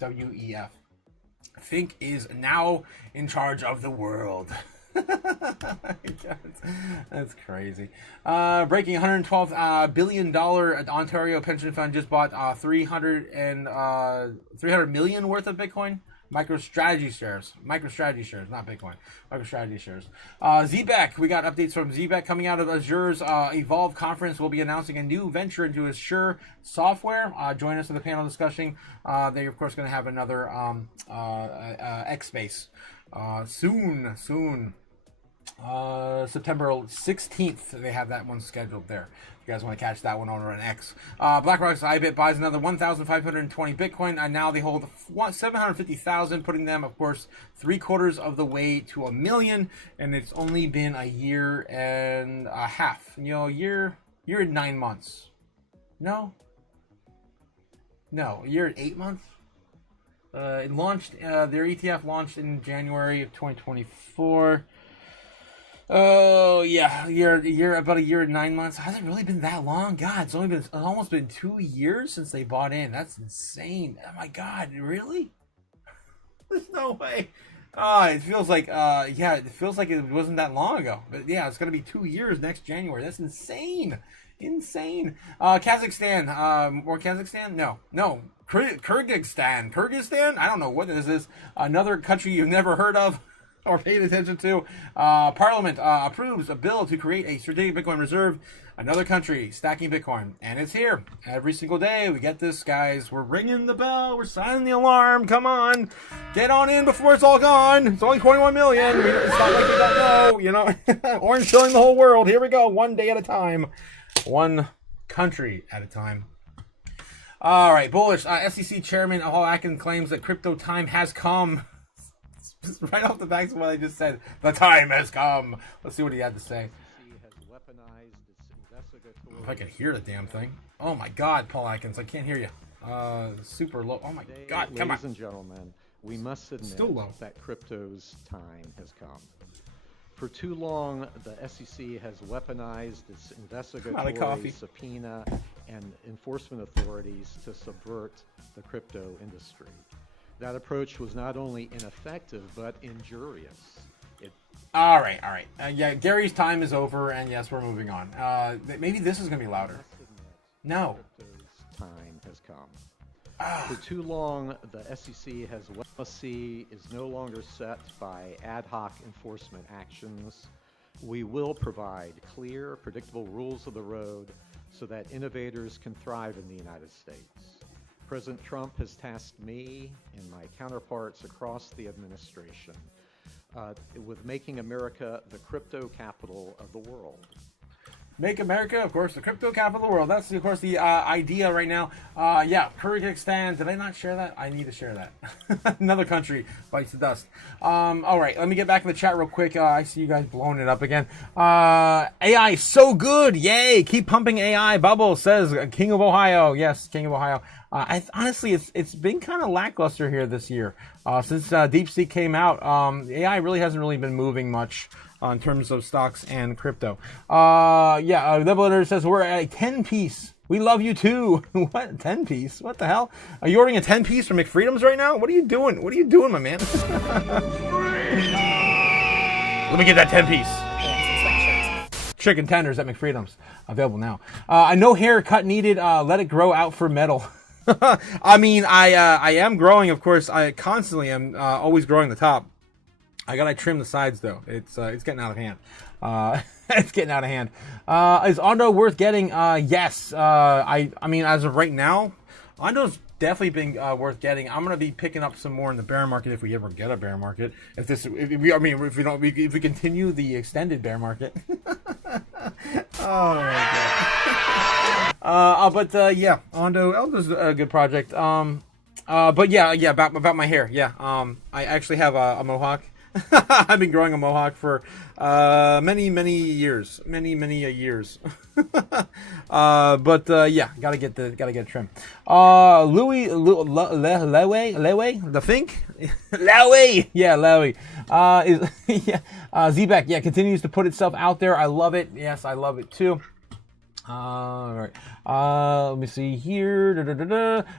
WEF. Fink is now in charge of the world. That's crazy. Breaking $112 billion Ontario pension fund just bought 300 million worth of Bitcoin. MicroStrategy shares, not Bitcoin. MicroStrategy shares. ZBEC, we got updates from ZBEC coming out of Azure's Evolve conference. We'll be announcing a new venture into Azure software. Join us in the panel discussion. They're of course going to have another X Space soon. September 16th, they have that one scheduled there. If you guys want to catch that one over on X. BlackRock's IBIT buys another 1,520 Bitcoin, and now they hold 750,000, putting them, of course, 3/4 of the way to 1 million. And it's only been a year and a half. Year and 9 months. No, a year and 8 months. It launched. Their ETF launched in January of 2024. Oh yeah, about a year and 9 months. Has it really been that long? God, it's almost been 2 years since they bought in. That's insane. Oh my God, really? There's no way. It feels like it feels like it wasn't that long ago. But yeah, it's gonna be 2 years next January. That's insane. Kazakhstan. More Kazakhstan? No. Kyrgyzstan. I don't know what this is. Another country you've never heard of. or paid attention to. Parliament approves a bill to create a strategic Bitcoin reserve. Another country stacking Bitcoin. And it's here. Every single day we get this, guys. We're ringing the bell. We're sounding the alarm. Come on. Get on in before it's all gone. It's only 21 million. It's not like we don't know. You know, orange filling the whole world. Here we go. One day at a time. One country at a time. All right. Bullish. SEC Chairman Paul Atkins claims that crypto time has come. Right off the back of what I just said. The time has come. Let's see what he had to say. If I can hear the damn thing. Oh my God, Paul Atkins, I can't hear you. Super low. Oh my God, come on. Ladies and gentlemen, we must admit that crypto's time has come. For too long, the SEC has weaponized its investigatory subpoena and enforcement authorities to subvert the crypto industry. That approach was not only ineffective, but injurious. All right. Yeah, Gary's time is over, and yes, we're moving on. Maybe this is going to be louder. No. Time has come. For too long, the SEC has policy is no longer set by ad hoc enforcement actions. We will provide clear, predictable rules of the road so that innovators can thrive in the United States. President Trump has tasked me and my counterparts across the administration with making America the crypto capital of the world. Make America, of course, the crypto capital of the world. That's, of course, the idea right now. Yeah, Kyrgyzstan. Did I not share that? I need to share that. Another country bites the dust. All right, let me get back in the chat real quick. I see you guys blowing it up again. AI is so good. Yay. Keep pumping AI. Bubble says King of Ohio. Yes, King of Ohio. Honestly, it's been kind of lackluster here this year. Since DeepSeek came out, AI really hasn't really been moving much in terms of stocks and crypto. Yeah, Leveler says we're at a 10-piece. We love you too. What? 10-piece? What the hell? Are you ordering a 10-piece from McFreedom's right now? What are you doing? What are you doing, my man? Let me get that 10-piece. Chicken tenders at McFreedom's. Available now. No haircut needed. Let it grow out for metal. I mean, I am growing, of course. I constantly am always growing the top. I gotta trim the sides though. It's getting out of hand. It's getting out of hand. Is Ondo worth getting? Yes. I mean, as of right now, Ondo's definitely been worth getting. I'm gonna be picking up some more in the bear market if we ever get a bear market. If we continue the extended bear market. Oh my God. But yeah, Ondo's a good project. But yeah, about my hair. Yeah. I actually have a mohawk. I've been growing a mohawk for many years, many years. But yeah, gotta get trim. Louis Lewe, the Fink, Lewe, yeah, Lewe. Is yeah, Zbeck, yeah, continues to put itself out there. I love it. Yes, I love it too. All right. Let me see here.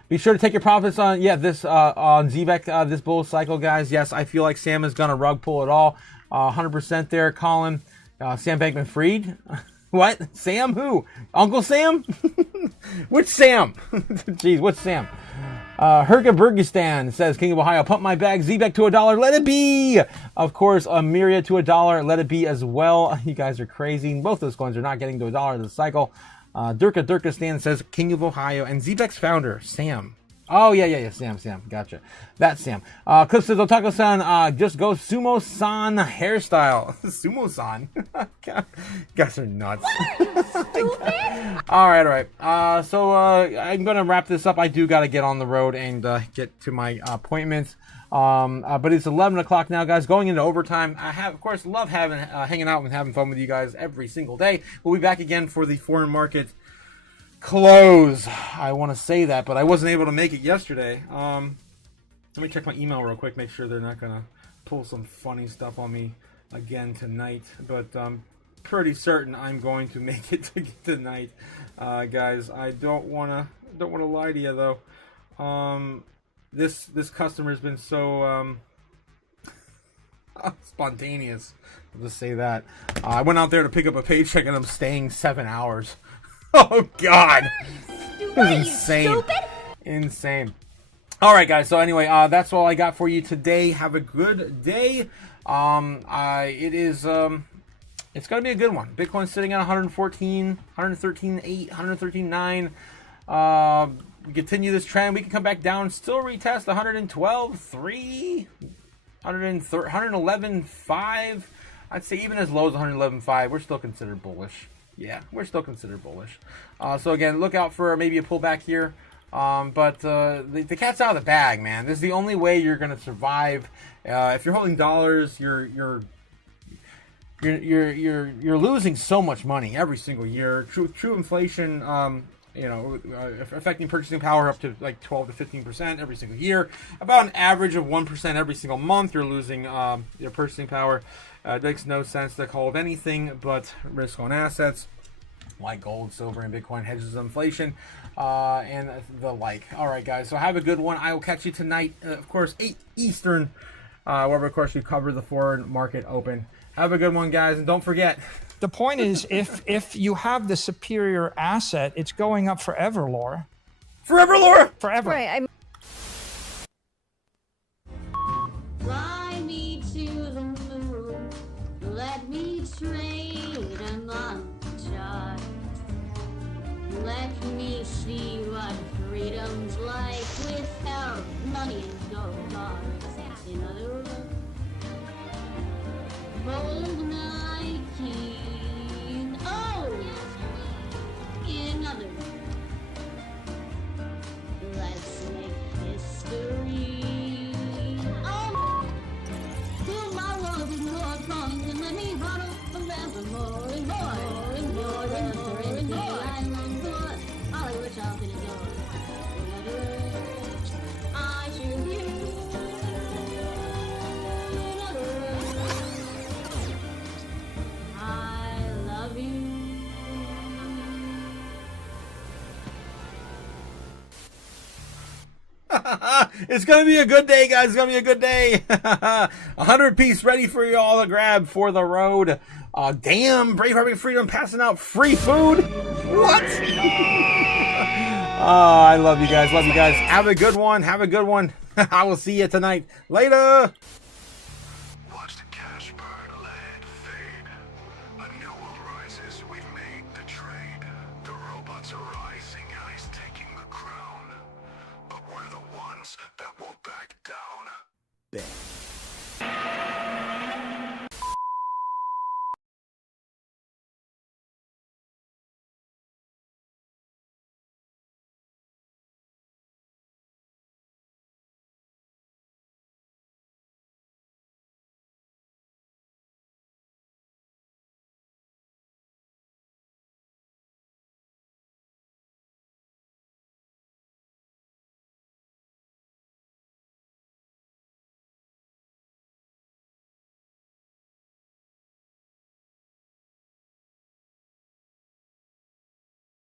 Be sure to take your profits on this on Zbeck this bull cycle, guys. Yes, I feel like Sam is gonna rug pull it all. 100% there, Colin. Sam Bankman-Fried. What? Sam? Who? Uncle Sam? Which Sam? Jeez, what's Sam? Herkaburgistan says, King of Ohio, pump my bag. Zbeck to $1. Let it be. Of course, Myria to $1. Let it be as well. You guys are crazy. Both those coins are not getting to $1 this cycle. Durkistan says, King of Ohio. And Zbeck's founder, Sam. Oh, yeah. Sam. Gotcha. That's Sam. Cliff says, Otaku-san, just go Sumo-san hairstyle. Sumo-san? Guys are nuts. All right. So I'm going to wrap this up. I do got to get on the road and get to my appointments. But it's 11 o'clock now, guys. Going into overtime. I have, of course, love hanging out and having fun with you guys every single day. We'll be back again for the foreign market close. I want to say that, but I wasn't able to make it yesterday. Let me check my email real quick, make sure they're not going to pull some funny stuff on me again tonight. But I'm pretty certain I'm going to make it tonight, guys. I don't want to lie to you though. This customer's been so spontaneous. I'll just say that. I went out there to pick up a paycheck and I'm staying 7 hours. Oh God, this is insane. Insane. All right, guys. So anyway, that's all I got for you today. Have a good day. It's going to be a good one. Bitcoin's sitting at 114, 113.8, 113.9. We continue this trend. We can come back down, still retest 112.3, 111.5. I'd say even as low as 111.5, we're still considered bullish. Yeah, we're still considered bullish. So again, look out for maybe a pullback here. But the cat's out of the bag, man. This is the only way you're going to survive. If you're holding dollars, you're losing so much money every single year. True inflation, affecting purchasing power up to like 12 to 15% every single year. About an average of 1% every single month, you're losing your purchasing power. It makes no sense to hold anything but risk on assets like gold, silver, and Bitcoin hedges inflation, and the like. All right, guys. So have a good one. I will catch you tonight, of course, 8 Eastern, where of course we cover the foreign market open. Have a good one, guys, and don't forget. The point is, if you have the superior asset, it's going up forever, Laura. Forever, Laura. Forever. Right. Fly me to the moon. Let me trade a montage. Let me see what freedom's like without money and gold bars. In other words, bold 19. Oh! In other words, let's make history. Oh! Fill my world with more coins and let me huddle forevermore and more and more and more and more. I long for Hollywood talking and door. In other words, I choose you. In other words, I love you. It's going to be a good day, guys. It's going to be a good day. 100 piece ready for you all to grab for the road. Damn, Brave Heart Freedom passing out free food. What? I love you guys. Love you guys. Have a good one. Have a good one. I will see you tonight. Later. Watch the cash burn, land fade. A new world rises. We've made the trade. The robots are rising. Ice taking the crown. But we're the ones that